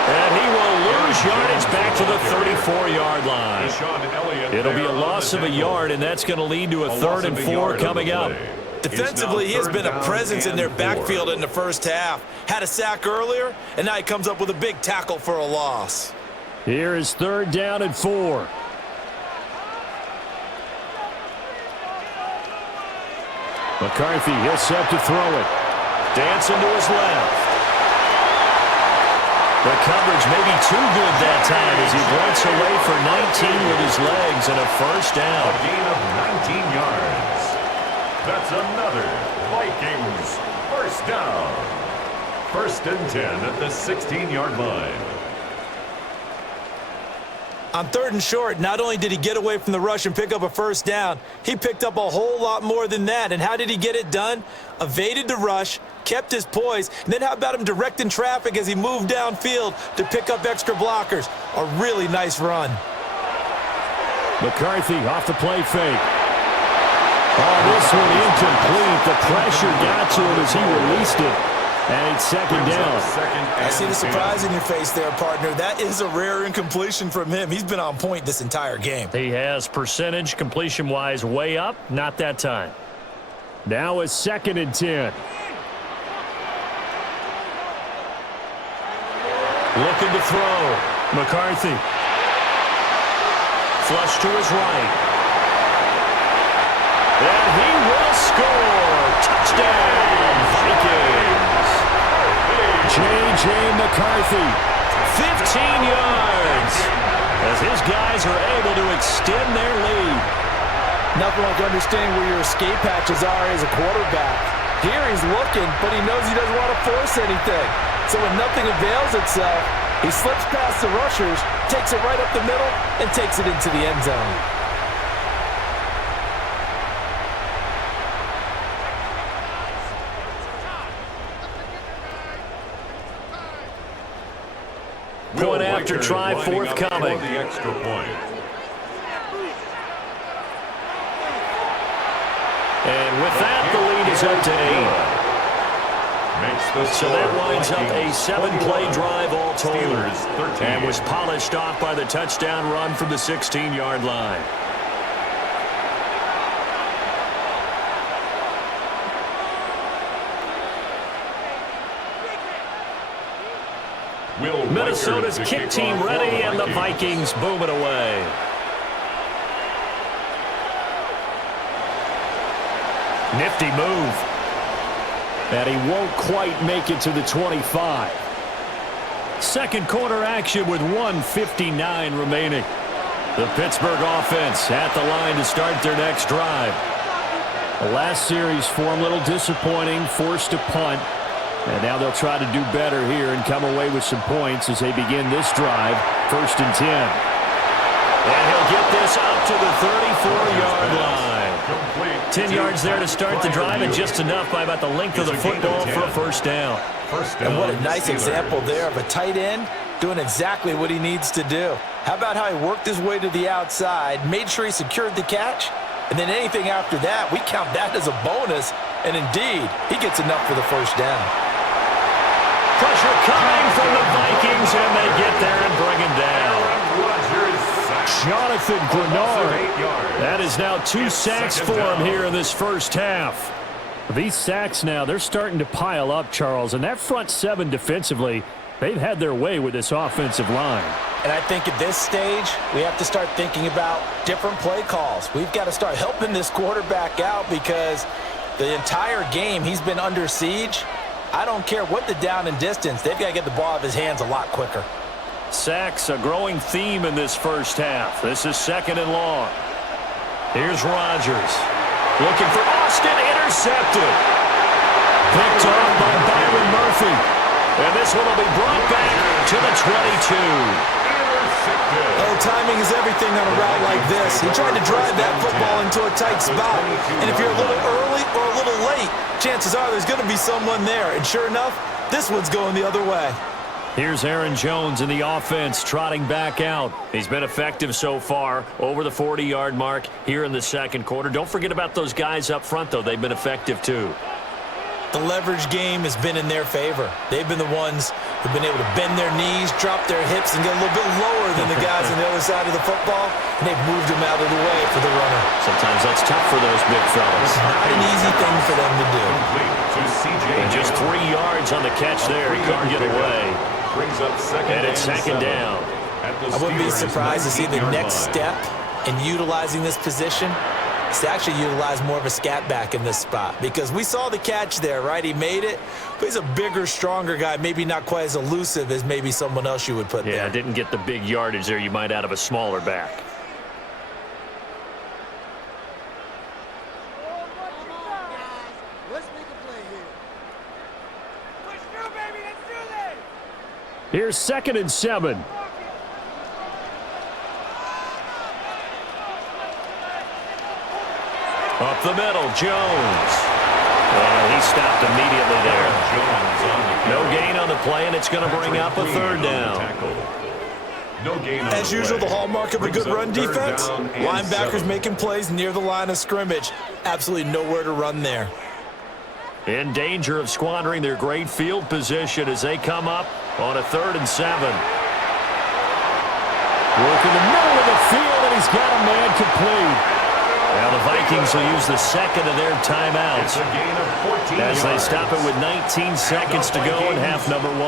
And he will lose yardage back to the 34-yard line. It'll be a loss of a yard, and that's going to lead to a 3rd and 4 coming up. Defensively, he has been a presence in their backfield in the first half. Had a sack earlier, and now he comes up with a big tackle for a loss. Here is 3rd down and 4. McCarthy, he'll set to throw it. Dancing to his left. The coverage may be too good that time as he breaks away for 19 with his legs and a first down. A gain of 19 yards. That's another Vikings first down. 1st and 10 at the 16-yard line. On 3rd and short, not only did he get away from the rush and pick up a first down, he picked up a whole lot more than that. And how did he get it done? Evaded the rush, kept his poise, and then how about him directing traffic as he moved downfield to pick up extra blockers? A really nice run. McCarthy off the play fake. Oh, this one incomplete. The pressure got to him as he released it. And it's 2nd down. I see the surprise in your face there, partner. That is a rare incompletion from him. He's been on point this entire game. He has percentage completion-wise way up. Not that time. Now it's 2nd and 10. Looking to throw. McCarthy. Flush to his right. And he will score. Touchdown, Vikings. J.J. McCarthy. 15 yards. As his guys are able to extend their lead. Nothing like understanding where your escape hatches are as a quarterback. Here he's looking, but he knows he doesn't want to force anything. So when nothing avails itself, he slips past the rushers, takes it right up the middle, and takes it into the end zone. Point after try forthcoming. The extra point. And with that, the lead is up to 8. So that winds up a 7-play drive all told. And was polished off by the touchdown run from the 16-yard line. Minnesota's kick team ready, and the Vikings boom it away. Nifty move. And he won't quite make it to the 25. Second quarter action with 1:59 remaining. The Pittsburgh offense at the line to start their next drive. The last series for him, a little disappointing, forced to punt. And now they'll try to do better here and come away with some points as they begin this drive, 1st and 10. And he'll get this up to the 34-yard line. 10 yards there to start the drive, and just enough by about the length of the football for a first down. And what a nice example there of a tight end doing exactly what he needs to do. How about how he worked his way to the outside, made sure he secured the catch, and then anything after that, we count that as a bonus. And indeed, he gets enough for the first down. Pressure coming from the Vikings, and they get there and bring him down. Jonathan Grenard. That is now 2 sacks for him here in this first half. These sacks now, they're starting to pile up, Charles. And that front 7 defensively, they've had their way with this offensive line. And I think at this stage, we have to start thinking about different play calls. We've got to start helping this quarterback out because the entire game he's been under siege. I don't care what the down and distance. They've got to get the ball out of his hands a lot quicker. Sacks, a growing theme in this first half. This is 2nd and long. Here's Rodgers. Looking for Austin, intercepted. Picked off by Byron Murphy. And this one will be brought back to the 22. Oh, timing is everything on a route like this. He tried to drive that football into a tight spot. And if you're a little early or a little late, chances are there's going to be someone there. And sure enough, this one's going the other way. Here's Aaron Jones in the offense trotting back out. He's been effective so far, over the 40-yard mark here in the second quarter. Don't forget about those guys up front, though. They've been effective, too. The leverage game has been in their favor. They've been the ones who've been able to bend their knees, drop their hips, and get a little bit lower than the guys on the other side of the football, and they've moved them out of the way for the runner. Sometimes that's tough for those big fellas. Not an easy thing for them to do. And just 3 yards on the catch there. He couldn't get away. And it's second down. I wouldn't be surprised to see the next step in utilizing this position is to actually utilize more of a scat back in this spot. Because we saw the catch there, right? He made it, but he's a bigger, stronger guy, maybe not quite as elusive as maybe someone else you would put there. Yeah, didn't get the big yardage there you might out of a smaller back. Here's 2nd and 7. Up the middle, Jones. And he stopped immediately there. No gain on the play, and it's going to bring up a 3rd down. As usual, the hallmark of a good run defense, linebackers making plays near the line of scrimmage. Absolutely nowhere to run there. In danger of squandering their great field position as they come up on a 3rd and 7. Work in the middle of the field, and he's got a man complete. Now the Vikings will use the second of their timeouts as they stop it with 19 seconds to go in half number 1.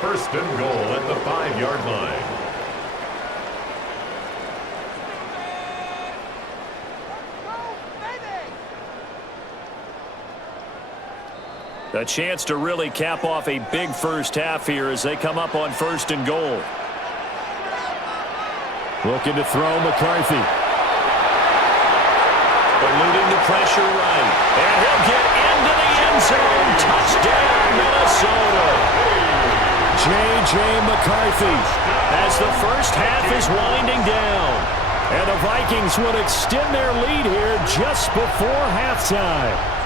First and goal at the 5-yard line. A chance to really cap off a big first half here as they come up on first and goal. Looking to throw McCarthy. Eluding the pressure right. And he'll get into the end zone. Touchdown, Minnesota. J.J. McCarthy. As the first half is winding down. And the Vikings would extend their lead here just before halftime.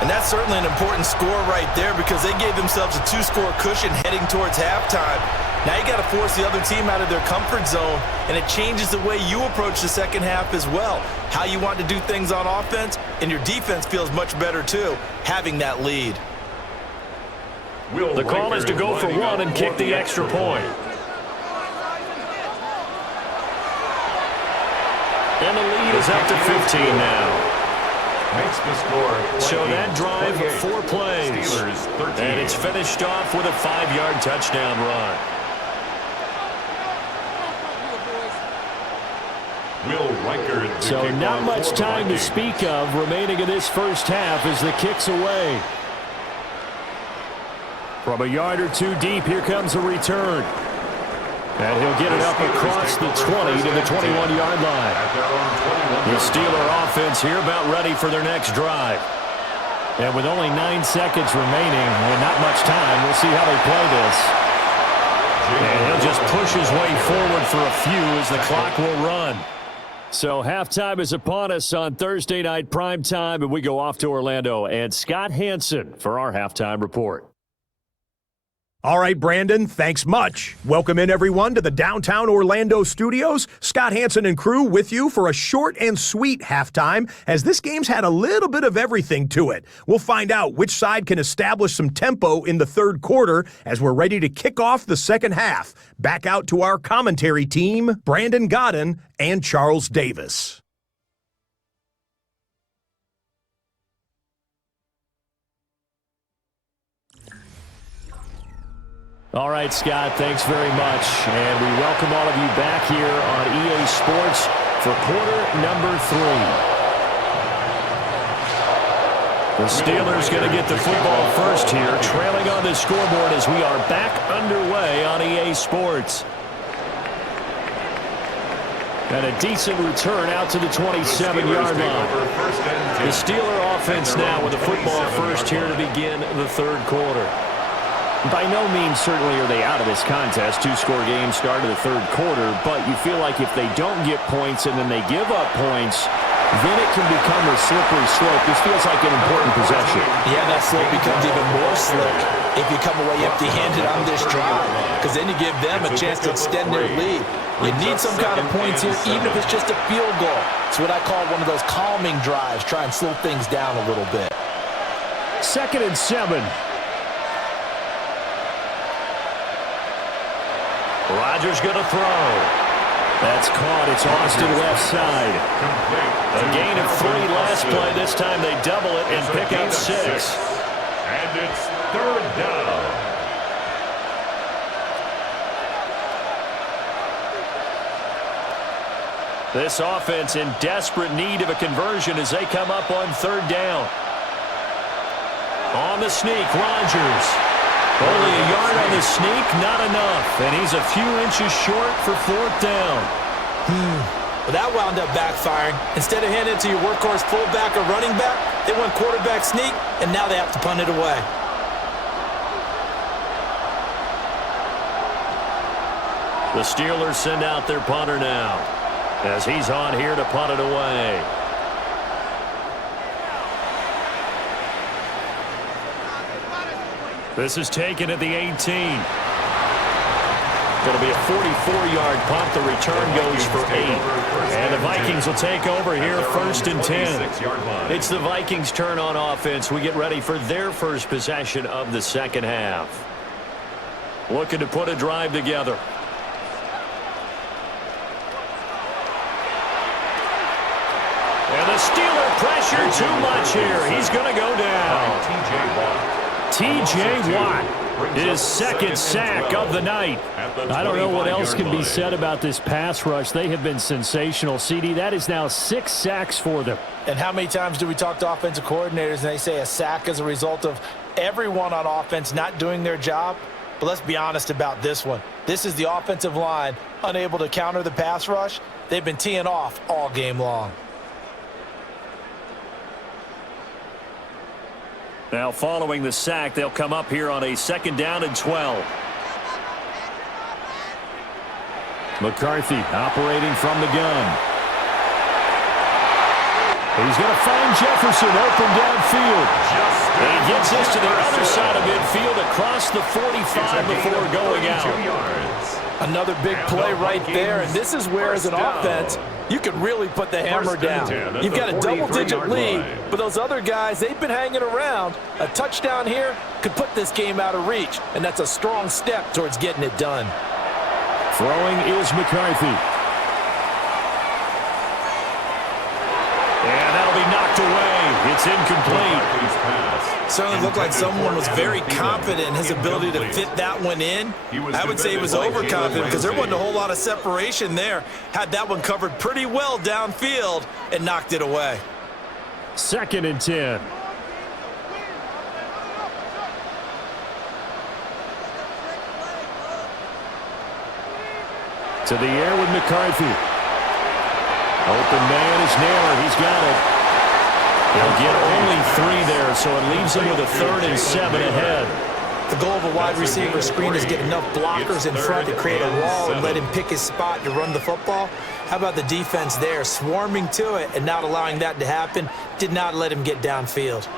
And that's certainly an important score right there because they gave themselves a 2-score cushion heading towards halftime. Now you got to force the other team out of their comfort zone, and it changes the way you approach the second half as well. How you want to do things on offense, and your defense feels much better too, having that lead. The call is to go for one and kick the extra point. And the lead is up to 15 now. Makes the score. So that drive, 4 plays. Steelers 13. And it's finished off with a 5-yard touchdown run. So not much time to speak of remaining in this first half as the kick's away. From a yard or two deep, here comes a return. And he'll get it up across the 20 to the 21-yard line. The Steeler offense here about ready for their next drive. And with only 9 seconds remaining and not much time, we'll see how they play this. And he'll just push his way forward for a few as the clock will run. So halftime is upon us on Thursday night primetime, and we go off to Orlando. And Scott Hansen for our halftime report. All right, Brandon, thanks much. Welcome in, everyone, to the downtown Orlando studios. Scott Hansen and crew with you for a short and sweet halftime, as this game's had a little bit of everything to it. We'll find out which side can establish some tempo in the third quarter as we're ready to kick off the second half. Back out to our commentary team, Brandon Godden and Charles Davis. All right, Scott, thanks very much. And we welcome all of you back here on EA Sports for quarter number 3. The Steelers going to get the football first here, trailing on the scoreboard as we are back underway on EA Sports. And a decent return out to the 27-yard line. The Steeler offense now with the football first here to begin the third quarter. By no means certainly are they out of this contest. 2-score game start of the third quarter, but you feel like if they don't get points and then they give up points, then it can become a slippery slope. This feels like an important possession. Yeah, that slope becomes even more slick if you come away empty-handed on this drive, because then you give them a chance to extend their lead. You need some kind of points here, even if it's just a field goal. It's what I call one of those calming drives, try and slow things down a little bit. 2nd and 7. Rodgers going to throw. That's caught. It's Austin left side. A gain of 3 last play. This time they double it and pick up 6. And it's third down. This offense in desperate need of a conversion as they come up on third down. On the sneak, Rodgers. Only a yard on the sneak, not enough. And he's a few inches short for 4th down. Well, that wound up backfiring. Instead of handing it to your workhorse fullback or running back, they went quarterback sneak, and now they have to punt it away. The Steelers send out their punter now as he's on here to punt it away. This is taken at the 18. Going to be a 44-yard punt. The return goes for 8. And the Vikings will take over here, 1st and 10. It's the Vikings' turn on offense. We get ready for their first possession of the second half. Looking to put a drive together. And the Steeler pressure too much here. He's going to go down. T.J. Watt. T.J. Watt. His second sack of the night. I don't know what else can be said about this pass rush. They have been sensational, CD. That is now 6 sacks for them. And how many times do we talk to offensive coordinators and they say a sack is a result of everyone on offense not doing their job? But let's be honest about this one. This is the offensive line unable to counter the pass rush. They've been teeing off all game long. Now following the sack, they'll come up here on a 2nd down and 12. McCarthy operating from the gun. He's going to find Jefferson open downfield. He gets this to the other side of midfield across the 45 before going out. Another big play right there, and this is where, as an offense, you can really put the hammer down. You've got a double-digit lead, but those other guys, they've been hanging around. A touchdown here could put this game out of reach, and that's a strong step towards getting it done. Throwing is McCarthy. And that'll be knocked away. It's incomplete. Certainly looked like someone was very confident in his ability to fit that one in. I would say he was overconfident because there wasn't a whole lot of separation there. Had that one covered pretty well downfield and knocked it away. 2nd and 10. To the air with McCarthy. Open man is Naylor. He's got it. He'll get only 3 there, so it leaves him with a 3rd and 7 ahead. The goal of a wide receiver screen is get enough blockers in front to create a wall and let him pick his spot to run the football. How about the defense there, swarming to it and not allowing that to happen? Did not let him get downfield.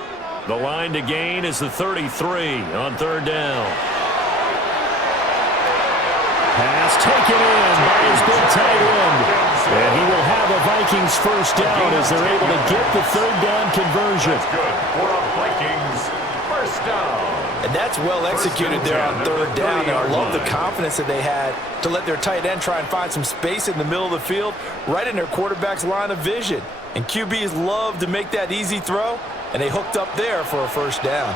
The line to gain is the 33 on 3rd down. Pass taken in by his big tight end. And he will have a Vikings 1st down as they're able to get the 3rd down conversion. That's good for a Vikings 1st down. And that's well executed there on 3rd down. And I love the confidence that they had to let their tight end try and find some space in the middle of the field, right in their quarterback's line of vision. And QBs love to make that easy throw, and they hooked up there for a 1st down.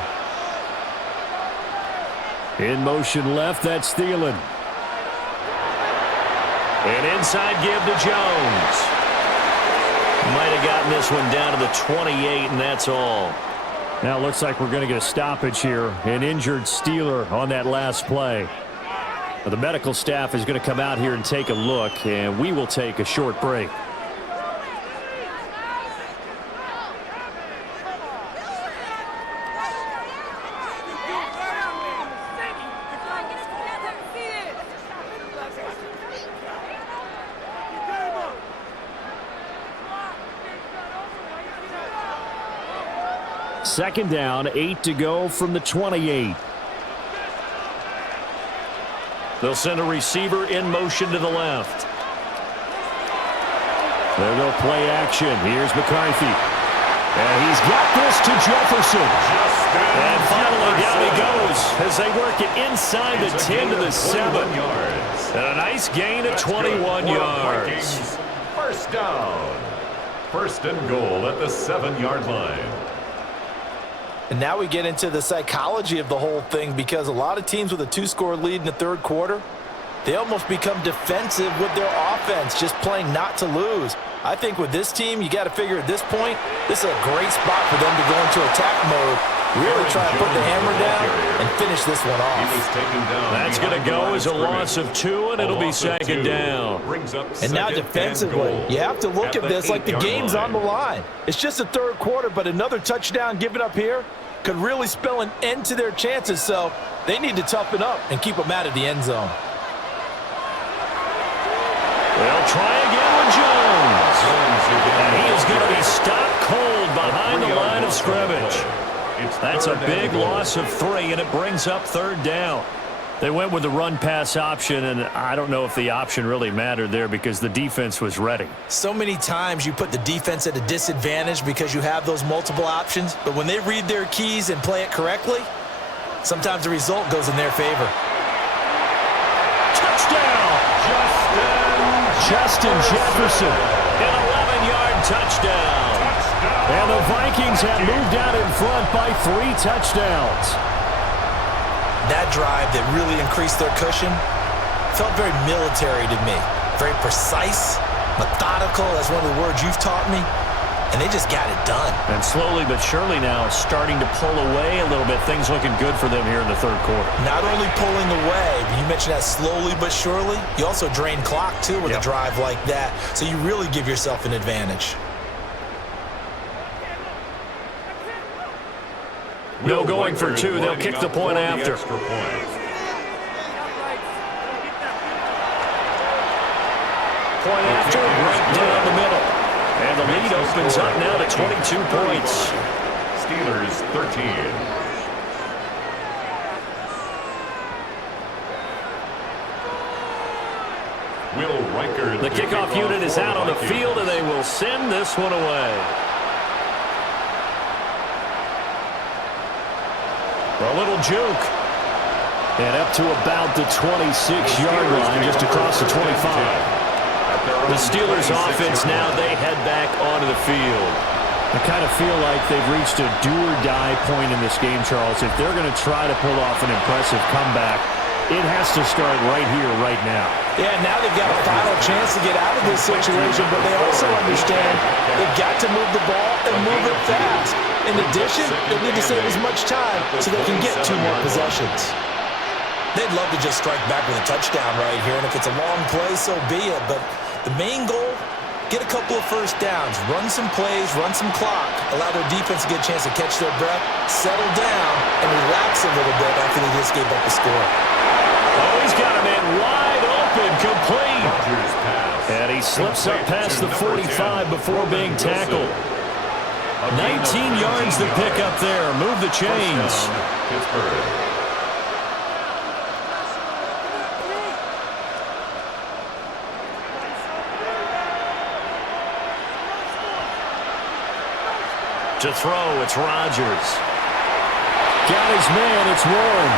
In motion left, that's Thielen. An inside give to Jones. Might have gotten this one down to the 28, and that's all. Now it looks like we're going to get a stoppage here. An injured Steeler on that last play. Well, the medical staff is going to come out here and take a look, and we will take a short break. Second down, 8 to go from the 28. They'll send a receiver in motion to the left. There go play action. Here's McCarthy. And he's got this to Jefferson. And finally down he goes as they work it inside the 10 to the 7. And a nice gain of 21 yards. 1st down. 1st and goal at the 7-yard line. And now we get into the psychology of the whole thing, because a lot of teams with a 2-score lead in the 3rd quarter, they almost become defensive with their offense, just playing not to lose. I think with this team, you got to figure at this point, this is a great spot for them to go into attack mode, really try to put the hammer down and finish this one off. That's going to go as a loss of 2, and it'll be 2nd down. And now defensively, you have to look at this like the game's on the line. It's just the 3rd quarter, but another touchdown given up here could really spell an end to their chances, so they need to toughen up and keep them out of the end zone. They'll try again with Jones. And he is going to be stopped cold behind the line of scrimmage. That's a big loss of 3, and it brings up 3rd down. They went with the run-pass option, and I don't know if the option really mattered there because the defense was ready. So many times you put the defense at a disadvantage because you have those multiple options, but when they read their keys and play it correctly, sometimes the result goes in their favor. Touchdown! Justin Jefferson. An 11-yard touchdown. And the Vikings have moved out in front by 3 touchdowns. that drive that really increased their cushion felt very military to me. Very precise, methodical. That's one of the words you've taught me. And they just got it done. And slowly but surely now starting to pull away a little bit. Things looking good for them here in the third quarter. Not only pulling away, but you mentioned that slowly but surely. You also drain clock, too, with a drive like that. So you really give yourself an advantage. No going for two. They'll kick the point after. Point after, right down the middle. And the lead opens up now to 22 points. Steelers 13. Will Riker. The kickoff unit is out on the field, and they will send this one away. A little juke. And up to about the 26-yard line, just across the 25. The Steelers offense now, they head back onto the field. I kind of feel like they've reached a do-or-die point in this game, Charles. If they're going to try to pull off an impressive comeback, it has to start right here, right now. Yeah, now they've got a final chance to get out of this situation, but they also understand they've got to move the ball and move it fast. In addition, they need to save as much time so they can get 2 more possessions. They'd love to just strike back with a touchdown right here, and if it's a long play, so be it. But the main goal, get a couple of first downs, run some plays, run some clock, allow their defense to get a chance to catch their breath, settle down, and relax a little bit after they just gave up a score. Oh, he's got a man wide open, complete. And he slips up past the 45 before being tackled. 19 yards to pick up there. Move the chains. Pittsburgh. To throw, it's Rodgers. Got his man, it's Warren.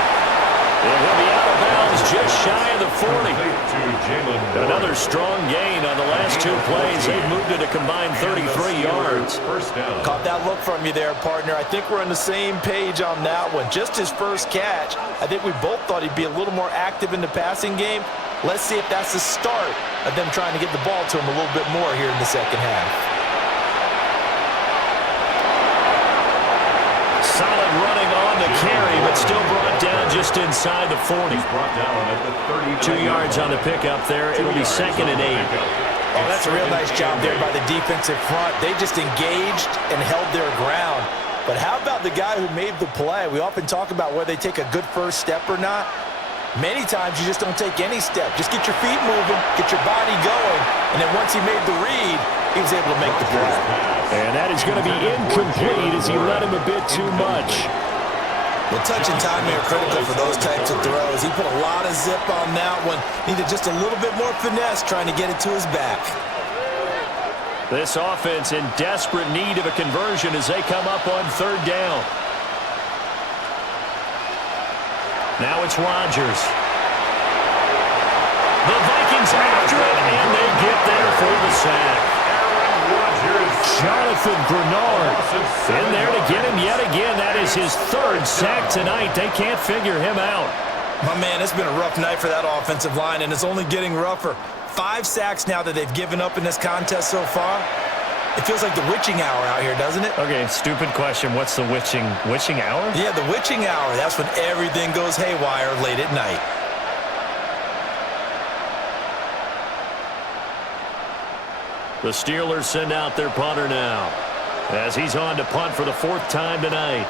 And he'll be out of bounds just shy of the 40. Another strong gain on the last 2 plays. They've moved it a combined 33 yards. Caught that look from you there, partner. I think we're on the same page on that one. Just his first catch. I think we both thought he'd be a little more active in the passing game. Let's see if that's the start of them trying to get the ball to him a little bit more here in the second half. Solid running on the carry, but still brought down just inside the 40. 2 yards on the pickup there. It'll be 2nd and 8. Oh, that's a real nice job there by the defensive front. They just engaged and held their ground. But how about the guy who made the play? We often talk about whether they take a good first step or not. Many times you just don't take any step. Just get your feet moving, get your body going, and then once he made the read, he was able to make the play. And that is going to be incomplete as he led him a bit too much. Well, touch and timing are critical for those types of throws. He put a lot of zip on that one. Needed just a little bit more finesse trying to get it to his back. This offense in desperate need of a conversion as they come up on 3rd down. Now it's Rodgers. The Vikings after it, and they get there for the sack. Jonathan Grenard in there to get him yet again. That is his 3rd sack tonight. They can't figure him out. My man, it's been a rough night for that offensive line, and it's only getting rougher. 5 sacks now that they've given up in this contest so far. It feels like the witching hour out here, doesn't it? Okay, stupid question. What's the witching hour? Yeah, the witching hour. That's when everything goes haywire late at night. The Steelers send out their punter now as he's on to punt for the 4th time tonight.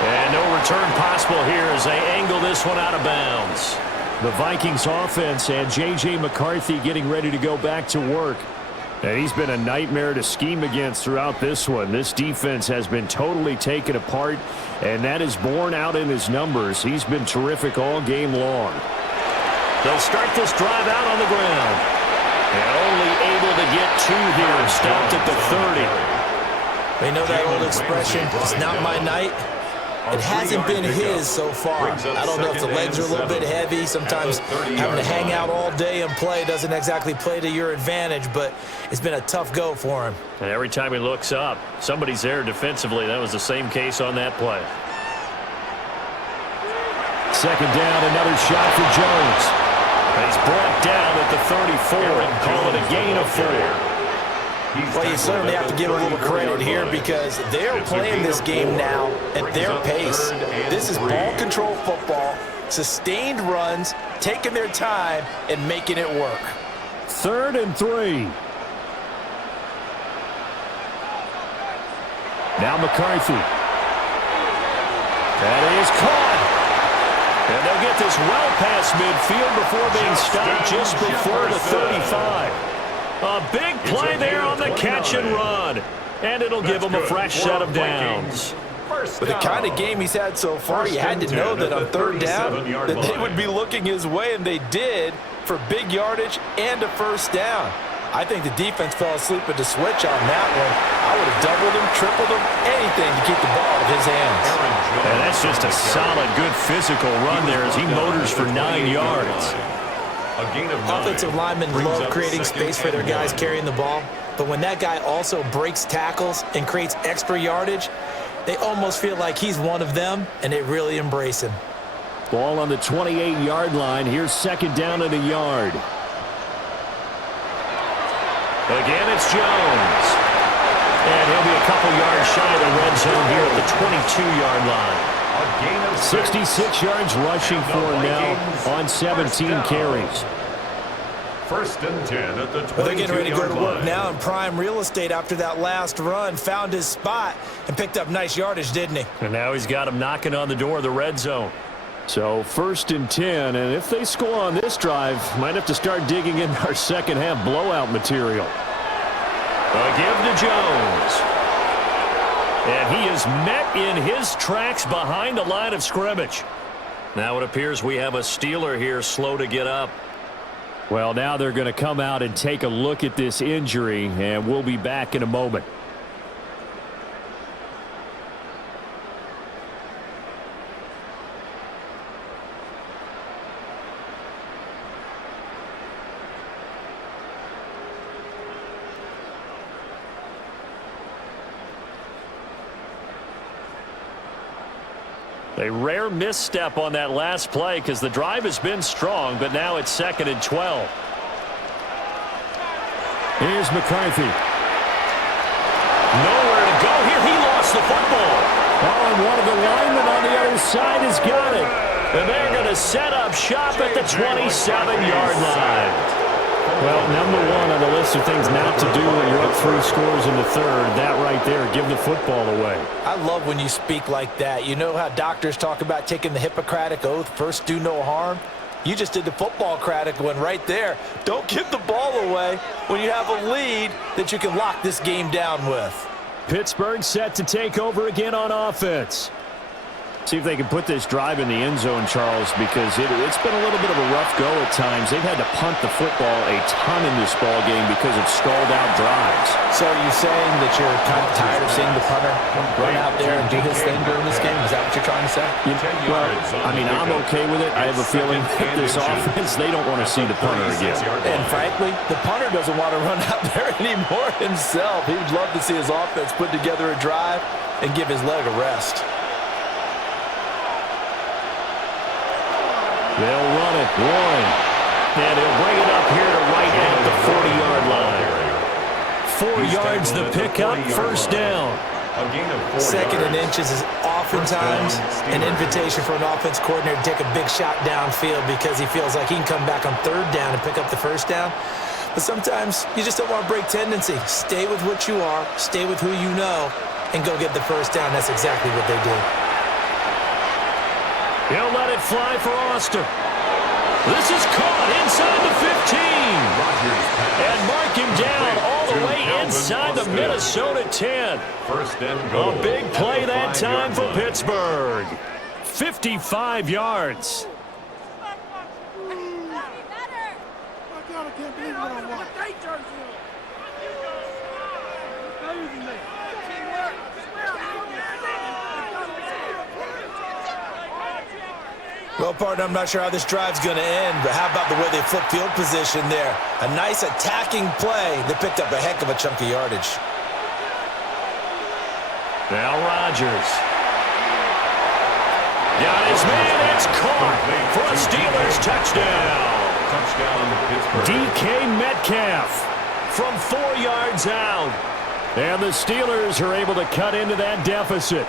And no return possible here as they angle this one out of bounds. The Vikings offense and J.J. McCarthy getting ready to go back to work. And he's been a nightmare to scheme against throughout this one. This defense has been totally taken apart, and that is borne out in his numbers. He's been terrific all game long. They'll start this drive out on the ground. And only able to get 2 here. Stopped at the 30. They know that old expression, it's not my night. It hasn't been his so far. I don't know if the legs are a little bit heavy. Sometimes having to hang out all day and play doesn't exactly play to your advantage, but it's been a tough go for him. And every time he looks up, somebody's there defensively. That was the same case on that play. Second down, another shot for Jones. And he's brought down at the 34, call it a gain of 4. Well, you certainly have to give a little credit here because they're playing this game now at their pace. This is ball control football, sustained runs, taking their time and making it work. 3rd and 3. Now McCarthy. That is caught. And they'll get this well past midfield before being stopped just before the 35. A big play there on the catch and run. And it'll give him a fresh set of downs. With the kind of game he's had so far, you had to know that on 3rd down that they would be looking his way, and they did for big yardage and a first down. I think the defense fell asleep at the switch on that one. I would have doubled him, tripled him, anything to keep the ball out of his hands. And that's just a solid, good physical run there as he motors for 9 yards. Offensive linemen love creating space for their guys carrying the ball, but when that guy also breaks tackles and creates extra yardage, they almost feel like he's one of them, and they really embrace him. Ball on the 28-yard line. Here's 2nd down and a yard. Again, it's Jones. And he'll be a couple yards shy of the red zone here at the 22-yard line. 66 yards rushing for him now on 17 carries. 1st and 10 at the 22-yard line. Well, they're getting ready to go to work now in prime real estate after that last run. Found his spot and picked up nice yardage, didn't he? And now he's got him knocking on the door of the red zone. So 1st and 10, and if they score on this drive, might have to start digging in our second half blowout material. A give to Jones. And he is met in his tracks behind the line of scrimmage. Now it appears we have a Steeler here slow to get up. Well, now they're going to come out and take a look at this injury, and we'll be back in a moment. A rare misstep on that last play because the drive has been strong, but now it's 2nd and 12. Here's McCarthy. Nowhere to go here. He lost the football. Oh, and one of the linemen on the other side has got it. And they're going to set up shop at the 27-yard line. Well, number 1 on the list of things not to do when you're up 3 scores in the 3rd. That right there, give the football away. I love when you speak like that. You know how doctors talk about taking the Hippocratic Oath, first do no harm? You just did the football-cratic one right there. Don't give the ball away when you have a lead that you can lock this game down with. Pittsburgh set to take over again on offense. See if they can put this drive in the end zone, Charles, because it's been a little bit of a rough go at times. They've had to punt the football a ton in this ball game because of stalled-out drives. So are you saying that you're kind of tired of seeing the punter run out there and do his thing during this game? Is that what you're trying to say? Well, I mean, I'm okay with it. I have a feeling that this offense, they don't want to see the punter again. And frankly, the punter doesn't want to run out there anymore himself. He would love to see his offense put together a drive and give his leg a rest. They'll run it, 1. And he'll bring it up here to right at the 40-yard line. 4 yards the pickup, 1st down. 2nd and inches is oftentimes an invitation for an offense coordinator to take a big shot downfield because he feels like he can come back on 3rd down and pick up the 1st down. But sometimes you just don't want to break tendency. Stay with what you are, stay with who you know, and go get the 1st down. That's exactly what they did. He'll let it fly for Oster. This is caught inside the 15. And mark him down all the way inside the Minnesota 10. A big play that time for Pittsburgh. 55 yards. Well, partner, I'm not sure how this drive's going to end, but how about the way they flip field position there? A nice attacking play. They picked up a heck of a chunk of yardage. Now Rodgers. Got his man. It's caught for a Steelers touchdown. Touchdown, Pittsburgh. DK Metcalf from 4 yards out. And the Steelers are able to cut into that deficit.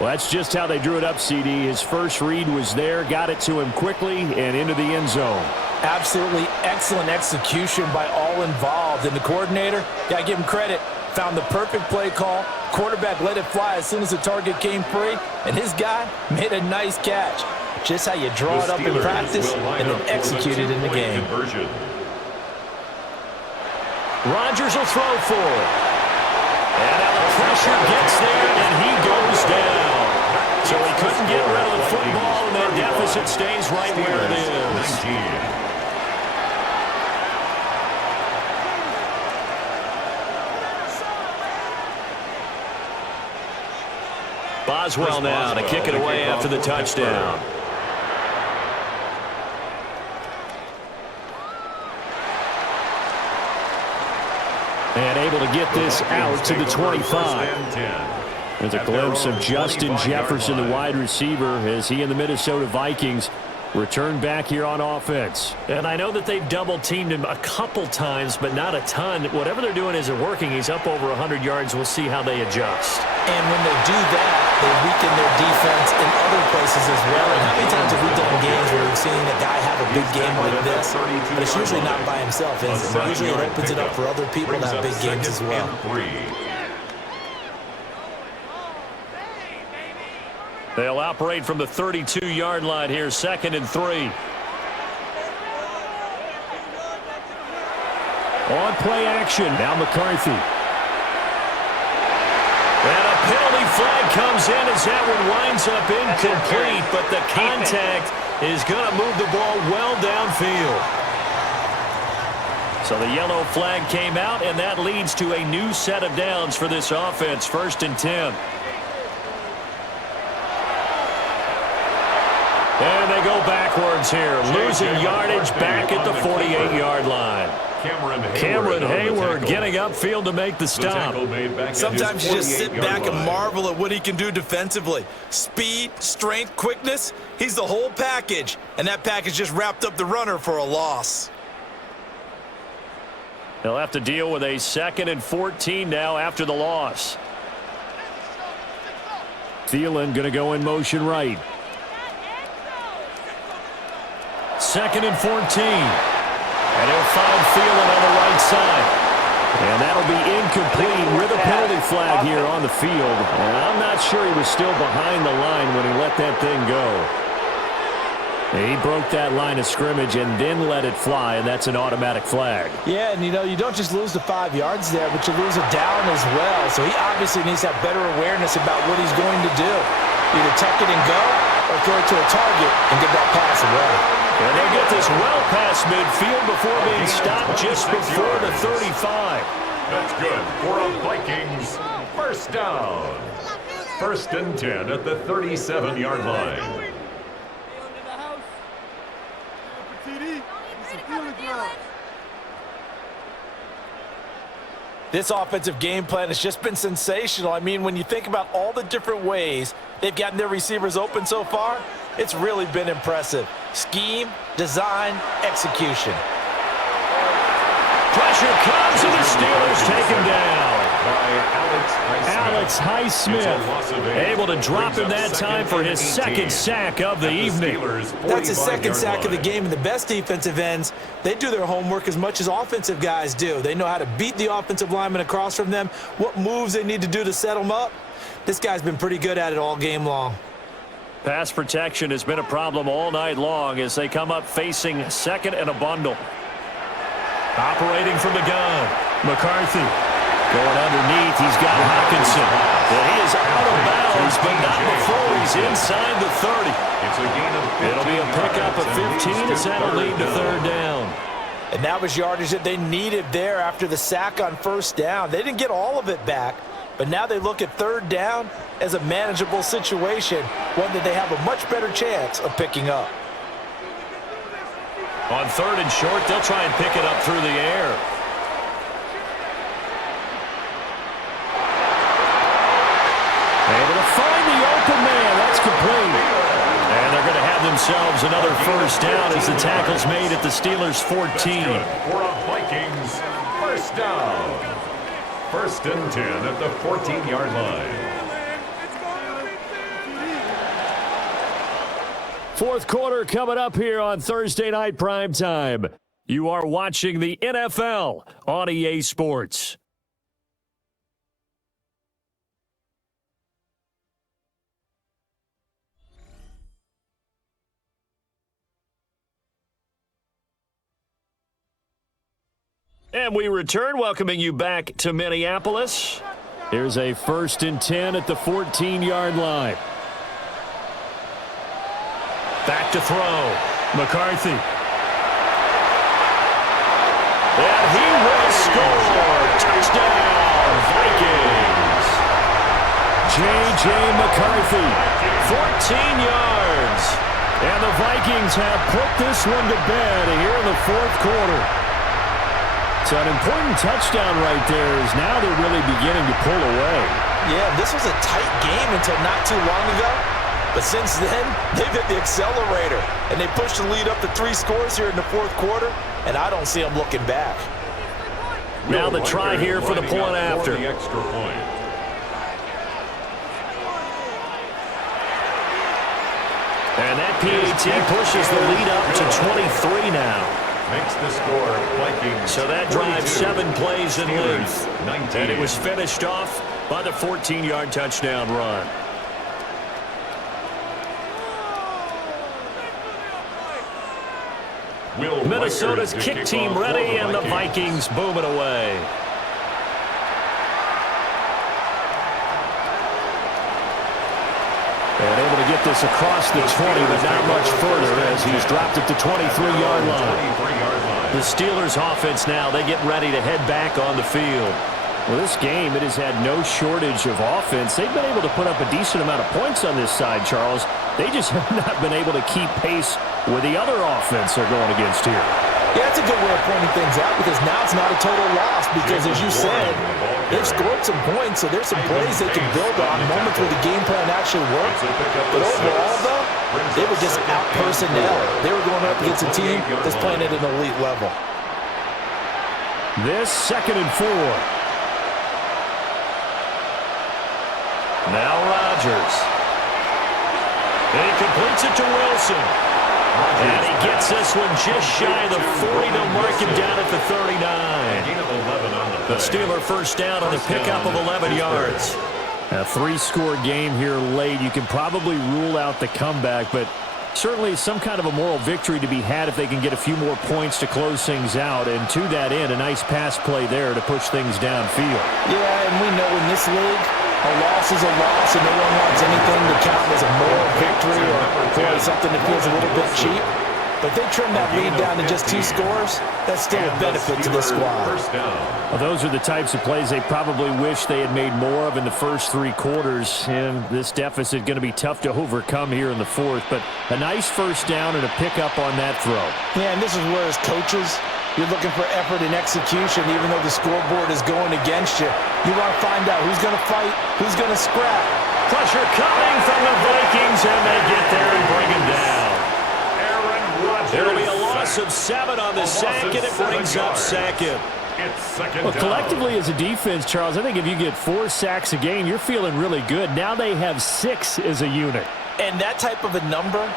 Well, that's just how they drew it up, CD. His first read was there, got it to him quickly, and into the end zone. Absolutely excellent execution by all involved. And the coordinator, got to give him credit, found the perfect play call. Quarterback let it fly as soon as the target came free, and his guy made a nice catch. Just how you draw it up in practice and then execute it in the game. Rodgers will throw for it. And now the pressure gets there, and he goes down. So he couldn't get rid of the football, and that deficit stays right where it is. 19. Boswell now to kick it away after the touchdown. And able to get this out to the 25. There's a glimpse of Justin Jefferson, the wide receiver, as he and the Minnesota Vikings return back here on offense. And I know that they've double-teamed him a couple times, but not a ton. Whatever they're doing isn't working. He's up over 100 yards. We'll see how they adjust. And when they do that, they weaken their defense in other places as well. And how many times have we done games where we've seen a guy have a big game like this, but it's usually not by himself, is it? Usually it opens it up for other people to have big games as well. They'll operate from the 32-yard line here, 2nd and 3. On play action, now McCarthy. And a penalty flag comes in as that one winds up incomplete, but the contact is going to move the ball well downfield. So the yellow flag came out, and that leads to a new set of downs for this offense, 1st and 10. And they go backwards here, losing yardage back at the 48-yard line. Cameron Hayward getting upfield to make the stop. Sometimes you just sit back and marvel at what he can do defensively. Speed, strength, quickness, he's the whole package. And that package just wrapped up the runner for a loss. They'll have to deal with a 2nd and 14 now after the loss. Thielen going to go in motion right. 2nd and 14. And he'll find Thielen on the right side. And that'll be incomplete with a penalty flag here on the field. And I'm not sure he was still behind the line when he let that thing go. He broke that line of scrimmage and then let it fly, and that's an automatic flag. Yeah, and you don't just lose the 5 yards there, but you lose a down as well. So he obviously needs to have better awareness about what he's going to do. Either tuck it and go or throw it to a target and get that pass away. And they get this well past midfield before being stopped just before the 35. That's good for a Vikings first down. 1st and 10 at the 37-yard line. This offensive game plan has just been sensational. I mean, when you think about all the different ways they've gotten their receivers open so far, it's really been impressive. Scheme, design, execution. Pressure comes, and the Steelers take him down. Alex Highsmith able to drop him that time for his 2nd sack of the evening. That's his 2nd sack of the game, and the best defensive ends, they do their homework as much as offensive guys do. They know how to beat the offensive lineman across from them, what moves they need to do to set them up. This guy's been pretty good at it all game long. Pass protection has been a problem all night long as they come up facing 2nd and a bundle. Operating from the gun, McCarthy. Going underneath, he's got Hockenson. And he is out of bounds, but not before he's inside the 30. It'll be a pickup of 15 as that'll lead to 3rd down. And that was yardage that they needed there after the sack on 1st down. They didn't get all of it back, But now they look at third down as a manageable situation, one that they have a much better chance of picking up. On third and short, they'll try and pick it up through the air. Able to find the open man. That's complete. And they're going to have themselves another first down as the tackle's made at the Steelers' 14. For a Vikings first down. First and 10 at the 14-yard line. Fourth quarter coming up here on Thursday Night Primetime. You are watching the NFL on EA Sports. And we return, welcoming you back to Minneapolis. Here's a first and 10 at the 14-yard line. Back to throw. McCarthy. And he will score. Touchdown, Vikings. J.J. McCarthy. 14 yards. And the Vikings have put this one to bed here in the fourth quarter. So an important touchdown right there is now they're really beginning to pull away. Yeah, this was a tight game until not too long ago. But since then, they've hit the accelerator, and they pushed the lead up to 3 scores here in the fourth quarter, and I don't see them looking back. Now the try here for the point after. The extra point. And that PAT pushes the lead up to 23 now. Makes the score Vikings. So that drives 7 plays in length. 19. And it was finished off by the 14-yard touchdown run. Minnesota's kick team ready, and the Vikings boom it away. And able to get this across the 20, but not much further as he's dropped it to 23-yard line. The Steelers offense now, they get ready to head back on the field. Well, this game, it has had no shortage of offense. They've been able to put up a decent amount of points on this side, Charles. They just have not been able to keep pace with the other offense they're going against here. Yeah, that's a good way of pointing things out because now it's not a total loss because, as you said, they've scored some points, so there's some plays they can build on, moments where the game plan actually worked. But overall, though, they were just out-personnel. They were going up against a team that's playing at an elite level. This 2nd and 4. Now Rodgers. And he completes it to Wilson. And he gets this one just shy of the 40. They'll mark him down at the 39. The Steeler first down on the pickup of 11 yards. A 3-score game here late. You can probably rule out the comeback, but certainly some kind of a moral victory to be had if they can get a few more points to close things out. And to that end, a nice pass play there to push things downfield. Yeah, and we know in this league, a loss is a loss, and no one wants anything to count as a moral victory or something that feels a little bit cheap. But they trim that lead down to just 2 scores. That's still a benefit to this squad. Well, those are the types of plays they probably wish they had made more of in the first 3 quarters. And this deficit going to be tough to overcome here in the fourth. But a nice first down and a pickup on that throw. Yeah, and this is where as coaches, you're looking for effort and execution, even though the scoreboard is going against you. You want to find out who's going to fight, who's going to scrap. Pressure coming from the Vikings, and they get there and bring him down. There'll be a loss of 7 on the sack, and it brings up 2nd. Well, collectively as a defense, Charles, I think if you get 4 sacks a game, you're feeling really good. Now they have 6 as a unit. And that type of a number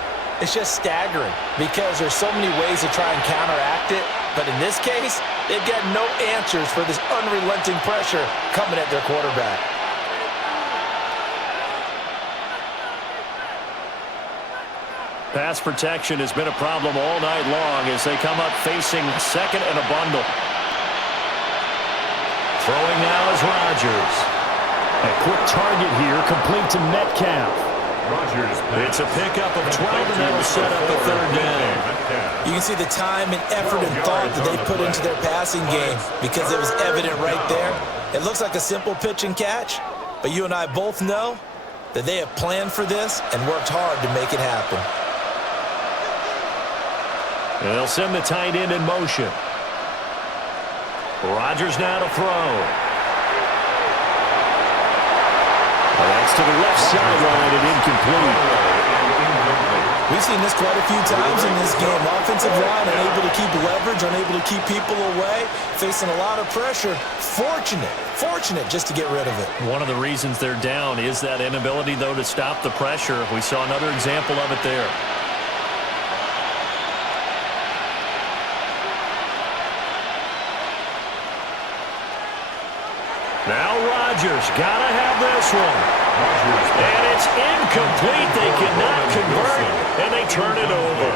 is just staggering because there's so many ways to try and counteract it. But in this case, they've got no answers for this unrelenting pressure coming at their quarterback. Pass protection has been a problem all night long as they come up facing 2nd and a bundle. Throwing now is Rodgers. A quick target here, complete to Metcalf. It's a pickup of 12, and that'll set up a 3rd down. You can see the time and effort and thought that they put into their passing game because it was evident right there It looks like a simple pitch and catch, but you and I both know that they have planned for this and worked hard to make it happen. And they'll send the tight end in motion. Rodgers now to throw. That's to the left sideline and incomplete. We've seen this quite a few times in this game. Offensive line unable to keep leverage, unable to keep people away, facing a lot of pressure. Fortunate just to get rid of it. One of the reasons they're down is that inability, though, to stop the pressure. We saw another example of it there. Now Rodgers, gotta have this one. And it's incomplete. They cannot convert, and they turn it over.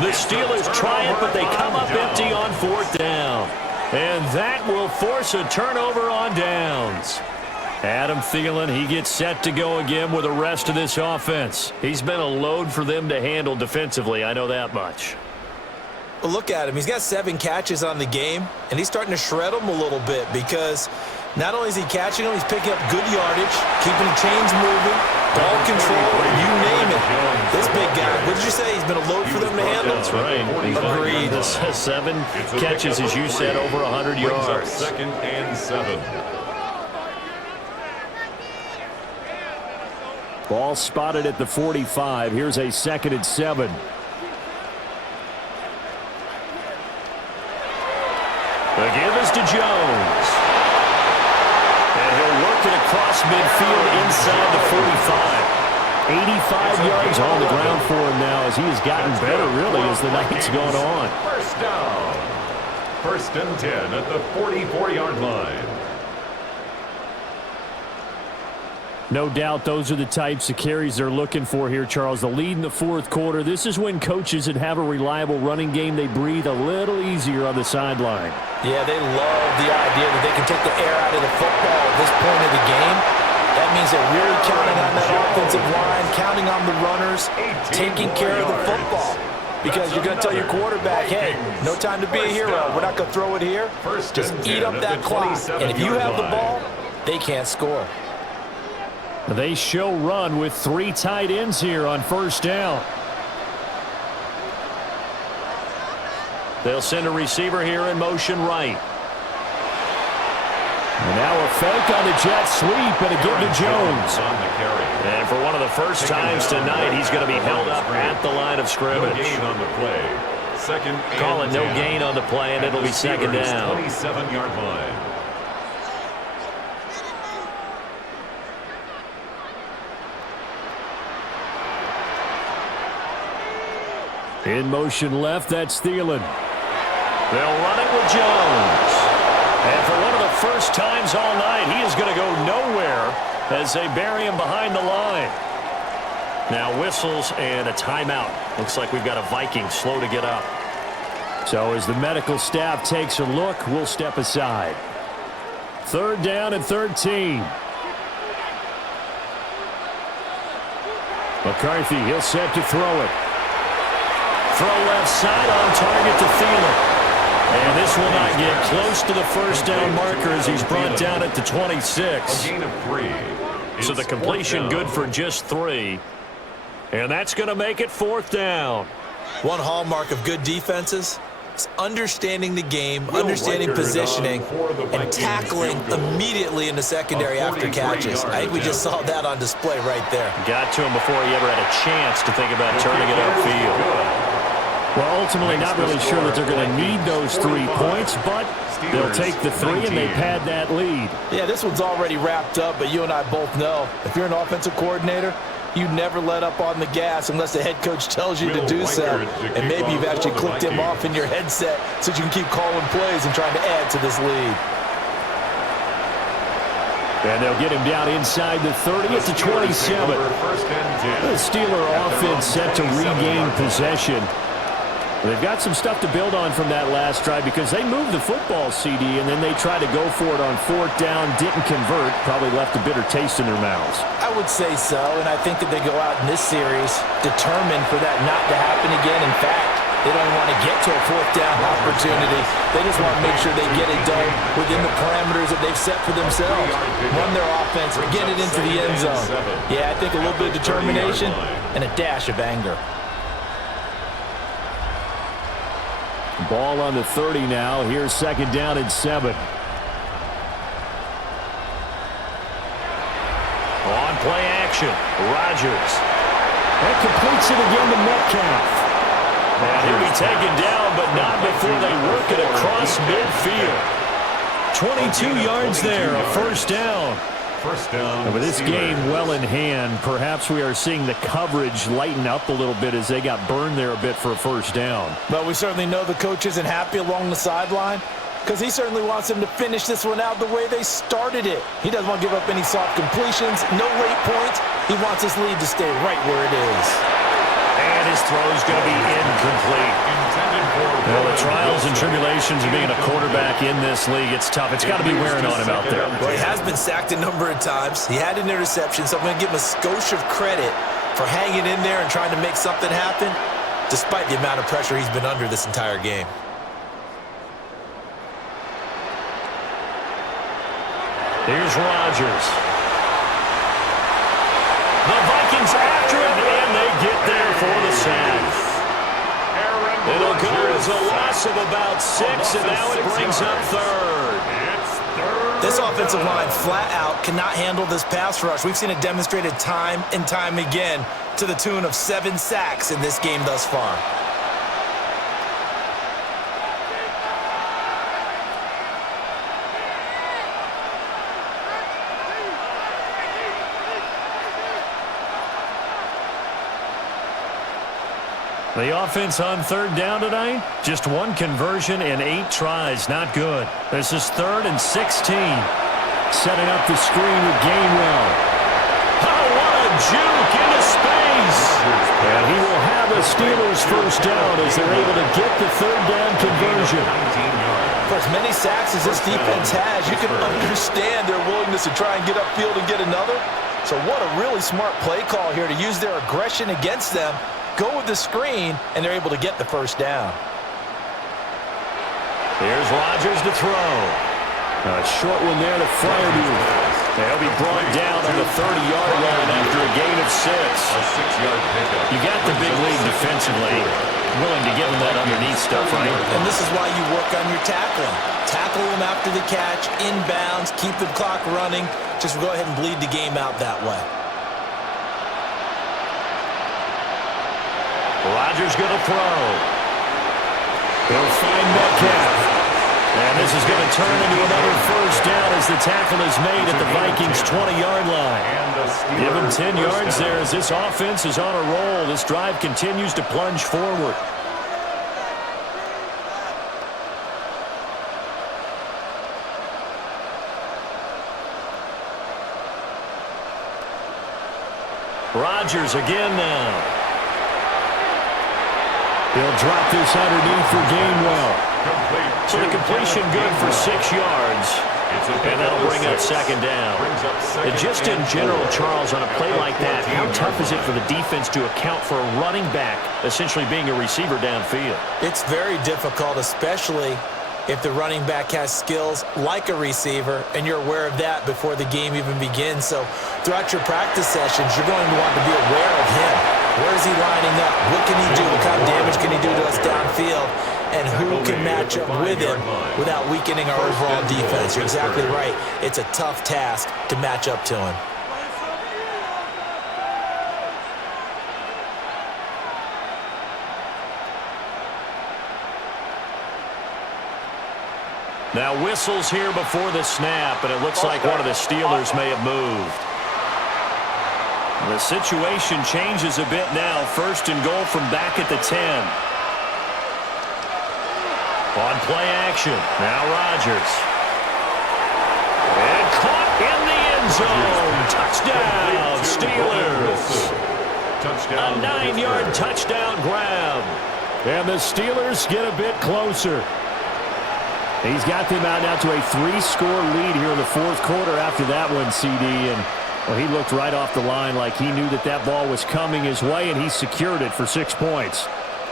The Steelers triumph, but they come up empty on fourth down. And that will force a turnover on downs. Adam Thielen, he gets set to go again with the rest of this offense. He's been a load for them to handle defensively, I know that much. Well, look at him. He's got 7 catches on the game, and he's starting to shred them a little bit because not only is he catching them, he's picking up good yardage, keeping the chains moving, ball control, you name it. This big guy, what did you say? He's been a load for them to handle? That's right. Agreed. 7 catches, as you said, over 100 yards. Second and 7. Ball spotted at the 45. Here's a 2nd and 7. The give is to Jones. And he'll work it across midfield inside the 45. 85 yards on the ground for him now as he has gotten better, really, as the night's going on. First down. 1st and 10 at the 44-yard line. No doubt those are the types of carries they're looking for here, Charles. The lead in the 4th quarter. This is when coaches that have a reliable running game, they breathe a little easier on the sideline. Yeah, they love the idea that they can take the air out of the football at this point of the game. That means they're really counting on that offensive line, counting on the runners, taking care of the football. Because you're going to tell your quarterback, hey, no time to be a hero. We're not going to throw it here. Just eat up that clock. And if you have the ball, they can't score. They show run with 3 tight ends here on 1st down. They'll send a receiver here in motion right. And now a fake on the jet sweep and a give to Jones. And for one of the first times tonight, he's going to be held up at the line of scrimmage. No gain on the play. Call it no gain on the play, and it'll be 2nd down. 27-yard line. In motion left, that's Thielen. They'll run it with Jones. And for one of the first times all night, he is going to go nowhere as they bury him behind the line. Now whistles and a timeout. Looks like we've got a Viking slow to get up. So as the medical staff takes a look, we'll step aside. 3rd down and 13. McCarthy, he'll set to throw it. Throw left side on target to Thielen. And this will not get close to the first down marker as he's brought down at the 26. A gain of 3. So the completion good for just 3. And that's going to make it 4th down. One hallmark of good defenses is understanding the game, understanding positioning, and tackling immediately in the secondary after catches. I think we just saw that on display right there. Got to him before he ever had a chance to think about turning it upfield. Well, ultimately not really sure that they're going to need those 3 points, but they'll take the 3 and they've had that lead. Yeah, this one's already wrapped up, but you and I both know if you're an offensive coordinator, you never let up on the gas unless the head coach tells you to do so. And maybe you've actually clicked him off in your headset so you can keep calling plays and trying to add to this lead. And they'll get him down inside the 30 at the 27. The Steeler offense set to regain possession. They've got some stuff to build on from that last drive because they moved the football, CD, and then they tried to go for it on 4th down, didn't convert, probably left a bitter taste in their mouths. I would say so, and I think that they go out in this series determined for that not to happen again. In fact, They don't even want to get to a fourth down opportunity. They just want to make sure they get it done within the parameters that they've set for themselves. Run their offense, get it into the end zone. Yeah, I think a little bit of determination and a dash of anger. Ball on the 30 now. Here's second down and 7. On play action, Rodgers. That completes it again to Metcalf. And he'll be taken down, but not before they work it across midfield. 22 yards there, a first down. First down. And with this game well in hand, perhaps we are seeing the coverage lighten up a little bit as they got burned there a bit for a first down. But we certainly know the coach isn't happy along the sideline because he certainly wants them to finish this one out the way they started it. He doesn't want to give up any soft completions, no late points. He wants his lead to stay right where it is. And his throw's going to be incomplete. Well, the trials and tribulations of being a quarterback in this league, it's tough. It's got to be wearing on him out there. Well, he has been sacked a number of times. He had an interception, so I'm going to give him a skosh of credit for hanging in there and trying to make something happen, despite the amount of pressure he's been under this entire game. Here's Rodgers. The Vikings after it, and they get there for the sack. It'll go as a loss of about 6, and now it brings up third. This offensive line flat out cannot handle this pass rush. We've seen it demonstrated time and time again to the tune of 7 sacks in this game thus far. The offense on third down tonight, just 1 conversion and 8 tries. Not good. This is 3rd and 16. Setting up the screen with Gainwell. Oh, what a juke into space. And he will have a Steelers first down as they're able to get the third down conversion. For as many sacks as this defense has, you can understand their willingness to try and get upfield and get another. So what a really smart play call here to use their aggression against them. Go with the screen, and they're able to get the first down. Here's Rodgers to throw. A short one there to Fryermuth. They'll be brought down on the 30-yard line after a gain of 6. A 6-yard pickup. You got the big lead defensively. Willing to give him that underneath stuff, right? And this is why you work on your tackling. Tackle them after the catch, inbounds, keep the clock running. Just go ahead and bleed the game out that way. Rodgers going to throw. He'll find Metcalf. And this is going to turn into another first down as the tackle is made at the Vikings' 20-yard line. Give him 10 yards there as this offense is on a roll. This drive continues to plunge forward. Rodgers again now. He'll drop this underneath for Gainwell. So the completion good for 6 yards. And that'll bring up second down. And just in general, Charles, on a play like that, how tough is it for the defense to account for a running back essentially being a receiver downfield? It's very difficult, especially if the running back has skills like a receiver, and you're aware of that before the game even begins. So throughout your practice sessions, you're going to want to be aware of him. Where is he lining up? What can he do? What kind of damage can he do to us downfield? And who can match up with him without weakening our overall defense? You're exactly right. It's a tough task to match up to him. Now whistles here before the snap, and it looks like one of the Steelers may have moved. The situation changes a bit now. 1st and goal from back at the 10. On play action, now Rodgers. And caught in the end zone. Touchdown, Steelers. A 9-yard touchdown grab. And the Steelers get a bit closer. He's got them out now to a 3-score lead here in the 4th quarter after that one, CD. And well, he looked right off the line like he knew that that ball was coming his way, and he secured it for 6 points.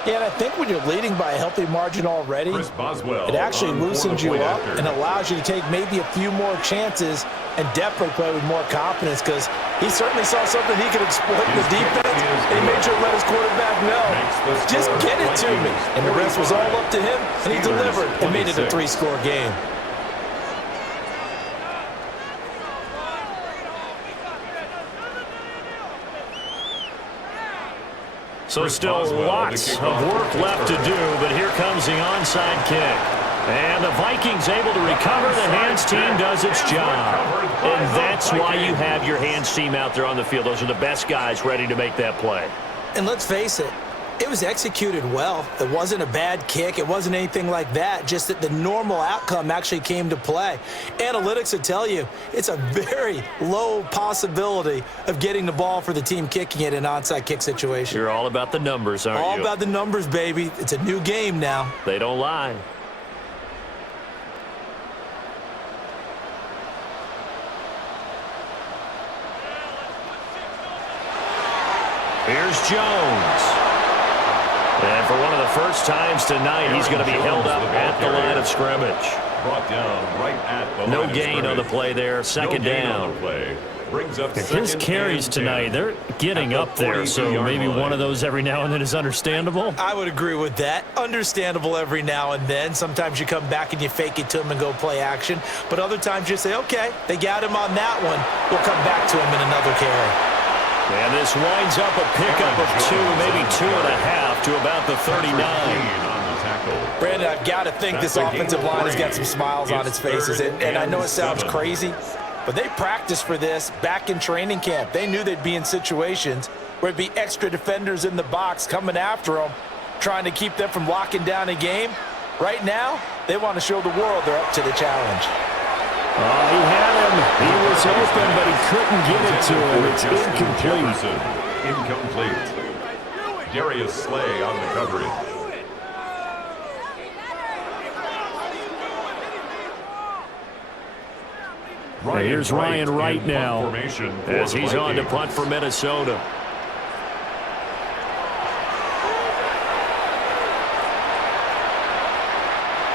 Yeah, and I think when you're leading by a healthy margin already, it actually loosens you up and allows you to take maybe a few more chances and definitely play with more confidence, because he certainly saw something he could exploit in the defense, and he made sure to let his quarterback know, just get it to me. And the rest was all up to him, and he delivered and made it a 3-score game. So still lots of work left to do, but here comes the onside kick. And the Vikings able to recover. The hands team does its job. And that's why you have your hands team out there on the field. Those are the best guys ready to make that play. And let's face it, it was executed well. It wasn't a bad kick. It wasn't anything like that, just that the normal outcome actually came to play. Analytics will tell you it's a very low possibility of getting the ball for the team kicking it in an onside kick situation. You're all about the numbers, aren't you? All about the numbers, baby. It's a new game now. They don't lie. Here's Jones. And for one of the first times tonight, he's going to be held up at the line of scrimmage. Brought down right at the No line of gain on the scrimmage. play there. Second down. Brings up His carries tonight, they're getting up there, so maybe one of those every now and then is understandable. I would agree with that. Understandable every now and then. Sometimes you come back and you fake it to him and go play action. But other times you say, okay, they got him on that one. We'll come back to him in another carry. And this winds up a pickup of 2, maybe 2.5 to about the 39. Brandon, I've got to think this offensive line has got some smiles on its faces. And I know it sounds crazy, but they practiced for this back in training camp. They knew they'd be in situations where it'd be extra defenders in the box coming after them, trying to keep them from locking down a game. Right now, they want to show the world they're up to the challenge. He had him. He was open, but he couldn't get it to him. It's incomplete. Incomplete. Darius Slay on the coverage. Here's Ryan Wright now as he's on to punt for Minnesota.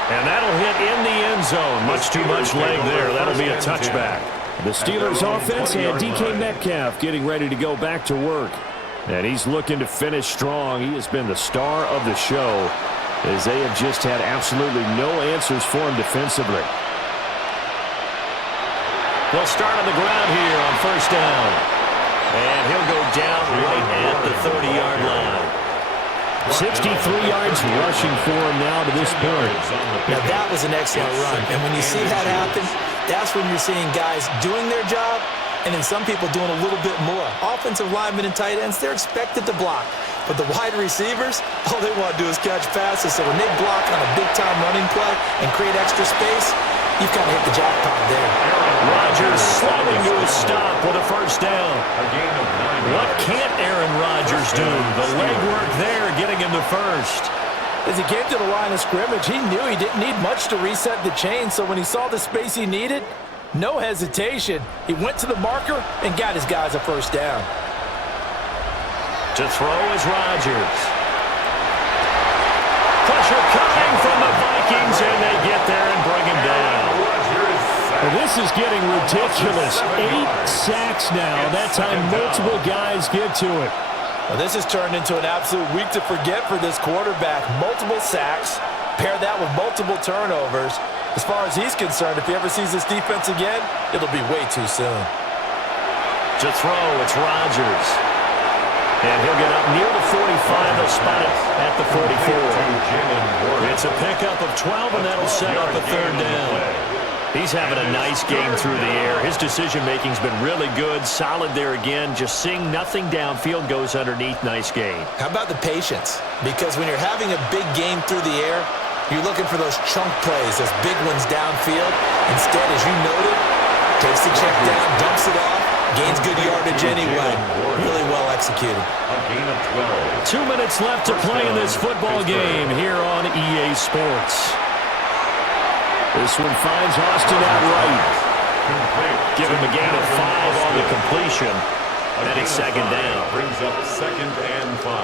And that'll hit in the end zone. Much too much leg there. That'll be a touchback. The Steelers offense and DK Metcalf getting ready to go back to work. And he's looking to finish strong. He has been the star of the show, as they have just had absolutely no answers for him defensively. They'll start on the ground here on first down. And he'll go down right at the 30-yard line. 63 yards rushing for him now to this point. Now, that was an excellent run. And when you see that happen, that's when you're seeing guys doing their job and then some people doing a little bit more. Offensive linemen and tight ends, they're expected to block. But the wide receivers, all they want to do is catch passes. So when they block on a big-time running play and create extra space, you've kind of hit the jackpot there. Rodgers slowing to a stop with a first down. What can't Aaron Rodgers do? The legwork there getting him to first. As he came to the line of scrimmage, he knew he didn't need much to reset the chain. So when he saw the space he needed, no hesitation. He went to the marker and got his guys a first down. To throw is Rodgers. Pressure coming from the Vikings, and they get there and bring him down. Well, this is getting ridiculous. 8 sacks now. That time multiple guys get to it. Well, this has turned into an absolute week to forget for this quarterback. Multiple sacks, pair that with multiple turnovers. As far as he's concerned, if he ever sees this defense again, it'll be way too soon. To throw, it's Rodgers. And he'll get up near the 45. They'll spot it at the 44. It's a pickup of 12, and that'll set up a third down. He's having a nice game through the air. His decision-making's been really good. Solid there again. Just seeing nothing downfield, goes underneath. Nice game. How about the patience? Because when you're having a big game through the air, you're looking for those chunk plays, those big ones downfield. Instead, as you noted, takes the check down, dumps it off, gains good yardage anyway. Really well executed. A gain of 12. 2 minutes left to play in this football game here on EA Sports. This one finds Austin at right. Give him a gain of 5 on the completion. And it's second down. Brings up 2nd and 5.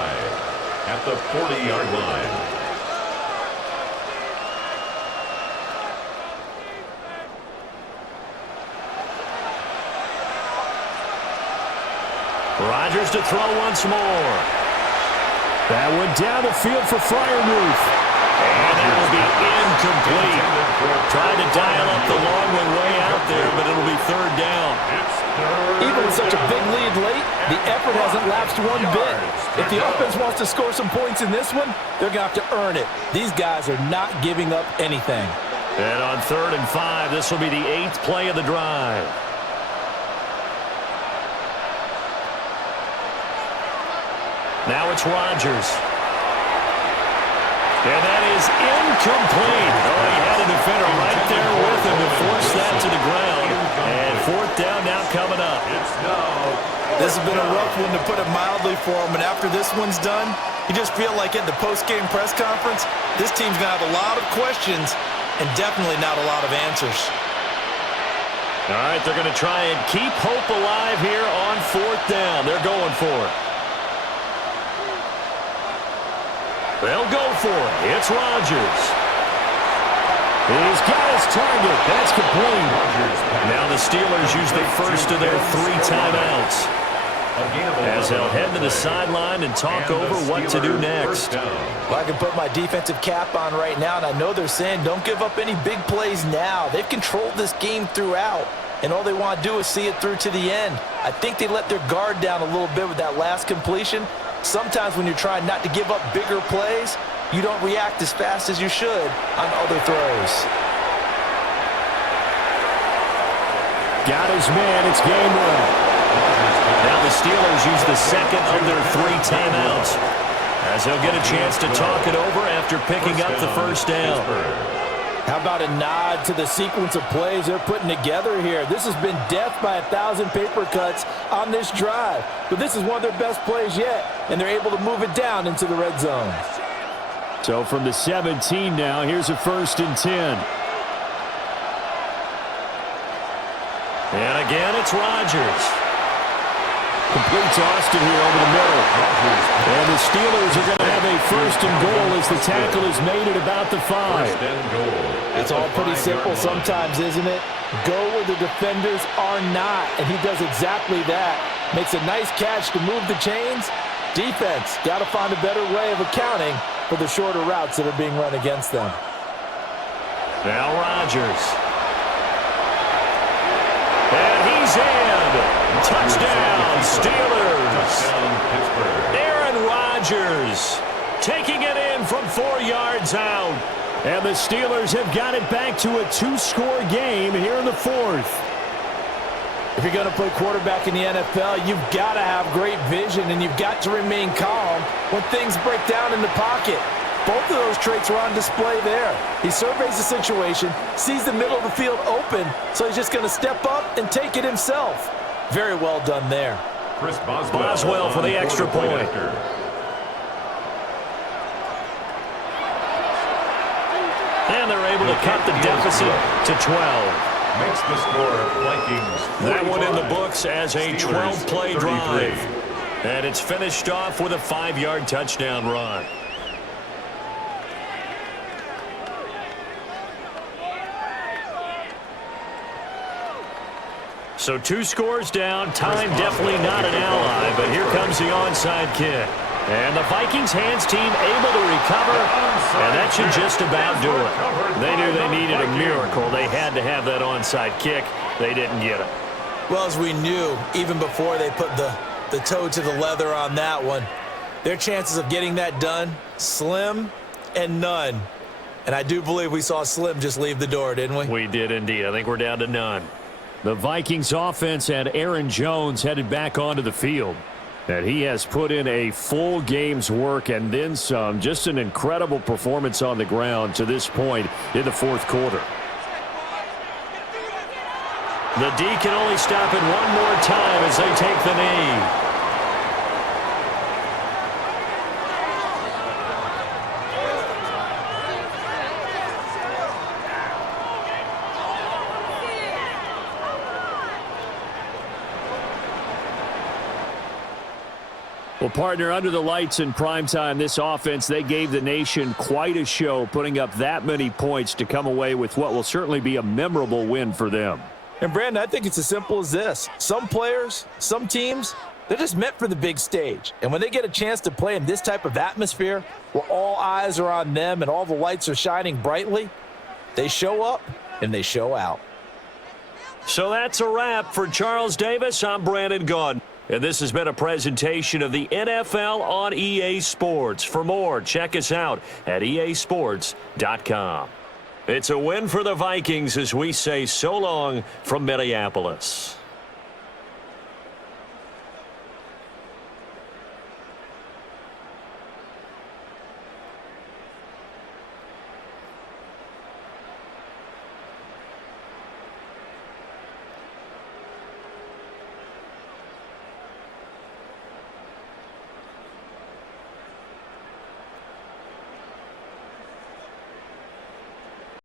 at the 40-yard line. Rodgers to throw once more. That went down the field for Freiermuth. And that will be incomplete. Trying to dial up the long one way out there, but it'll be third down. Even with such a big lead late, the effort hasn't lapsed one bit. If the offense wants to score some points in this one, they're going to have to earn it. These guys are not giving up anything. And on 3rd and 5, this will be the 8th play of the drive. Now it's Rodgers. And that is incomplete. Oh, he had a defender right there with him to force that to the ground. And 4th down now coming up. This has been a rough one, to put it mildly, for him. And after this one's done, you just feel like at the post-game press conference, this team's going to have a lot of questions and definitely not a lot of answers. All right, they're going to try and keep hope alive here on 4th down. They're going for it. They'll go for it. It's Rodgers. He's got his target. That's complete. Now the Steelers use the first of their 3 timeouts, as they'll head to the sideline and talk over what to do next. Well, I can put my defensive cap on right now, and I know they're saying don't give up any big plays now. They've controlled this game throughout, and all they want to do is see it through to the end. I think they let their guard down a little bit with that last completion. Sometimes when you're trying not to give up bigger plays, you don't react as fast as you should on other throws. Got his man. It's game one. Now the Steelers use the second of their 3 timeouts, as they'll get a chance to talk it over after picking up the first down. How about a nod to the sequence of plays they're putting together here? This has been death by 1,000 paper cuts on this drive. But this is one of their best plays yet, and they're able to move it down into the red zone. So from the 17 now, here's a 1st and 10. And again, it's Rodgers. Complete to Austin here over the middle. And the Steelers are going to have a 1st and goal as the tackle is made at about the 5. It's all pretty simple sometimes, isn't it? Go where the defenders are not, and he does exactly that. Makes a nice catch to move the chains. Defense got to find a better way of accounting for the shorter routes that are being run against them. Now Rodgers. And he's in. Touchdown, Steelers. Aaron Rodgers taking it in from 4 yards out. And the Steelers have got it back to a 2-score game here in the 4th. If you're going to play quarterback in the NFL, you've got to have great vision, and you've got to remain calm when things break down in the pocket. Both of those traits are on display there. He surveys the situation, sees the middle of the field open, so he's just going to step up and take it himself. Very well done there. Chris Boswell for the extra point. And they're able to cut the deficit to 12. Makes the score Vikings. That one in the books as a 12-play drive. And it's finished off with a 5-yard touchdown run. So 2 scores down. Time definitely not an ally, but here comes the onside kick. And the Vikings hands team able to recover, and that should just about do it. They knew they needed a miracle. They had to have that onside kick. They didn't get it. Well, as we knew, even before they put the toe to the leather on that one, their chances of getting that done, slim and none. And I do believe we saw Slim just leave the door, didn't we? We did indeed. I think we're down to none. The Vikings offense had Aaron Jones headed back onto the field. And he has put in a full game's work and then some. Just an incredible performance on the ground to this point in the 4th quarter. The D can only stop it one more time as they take the knee. Well, partner, under the lights in primetime, this offense, they gave the nation quite a show, putting up that many points to come away with what will certainly be a memorable win for them. And, Brandon, I think it's as simple as this. Some players, some teams, they're just meant for the big stage. And when they get a chance to play in this type of atmosphere, where all eyes are on them and all the lights are shining brightly, they show up and they show out. So that's a wrap for Charles Davis. I'm Brandon Gaudin. And this has been a presentation of the NFL on EA Sports. For more, check us out at easports.com. It's a win for the Vikings as we say so long from Minneapolis.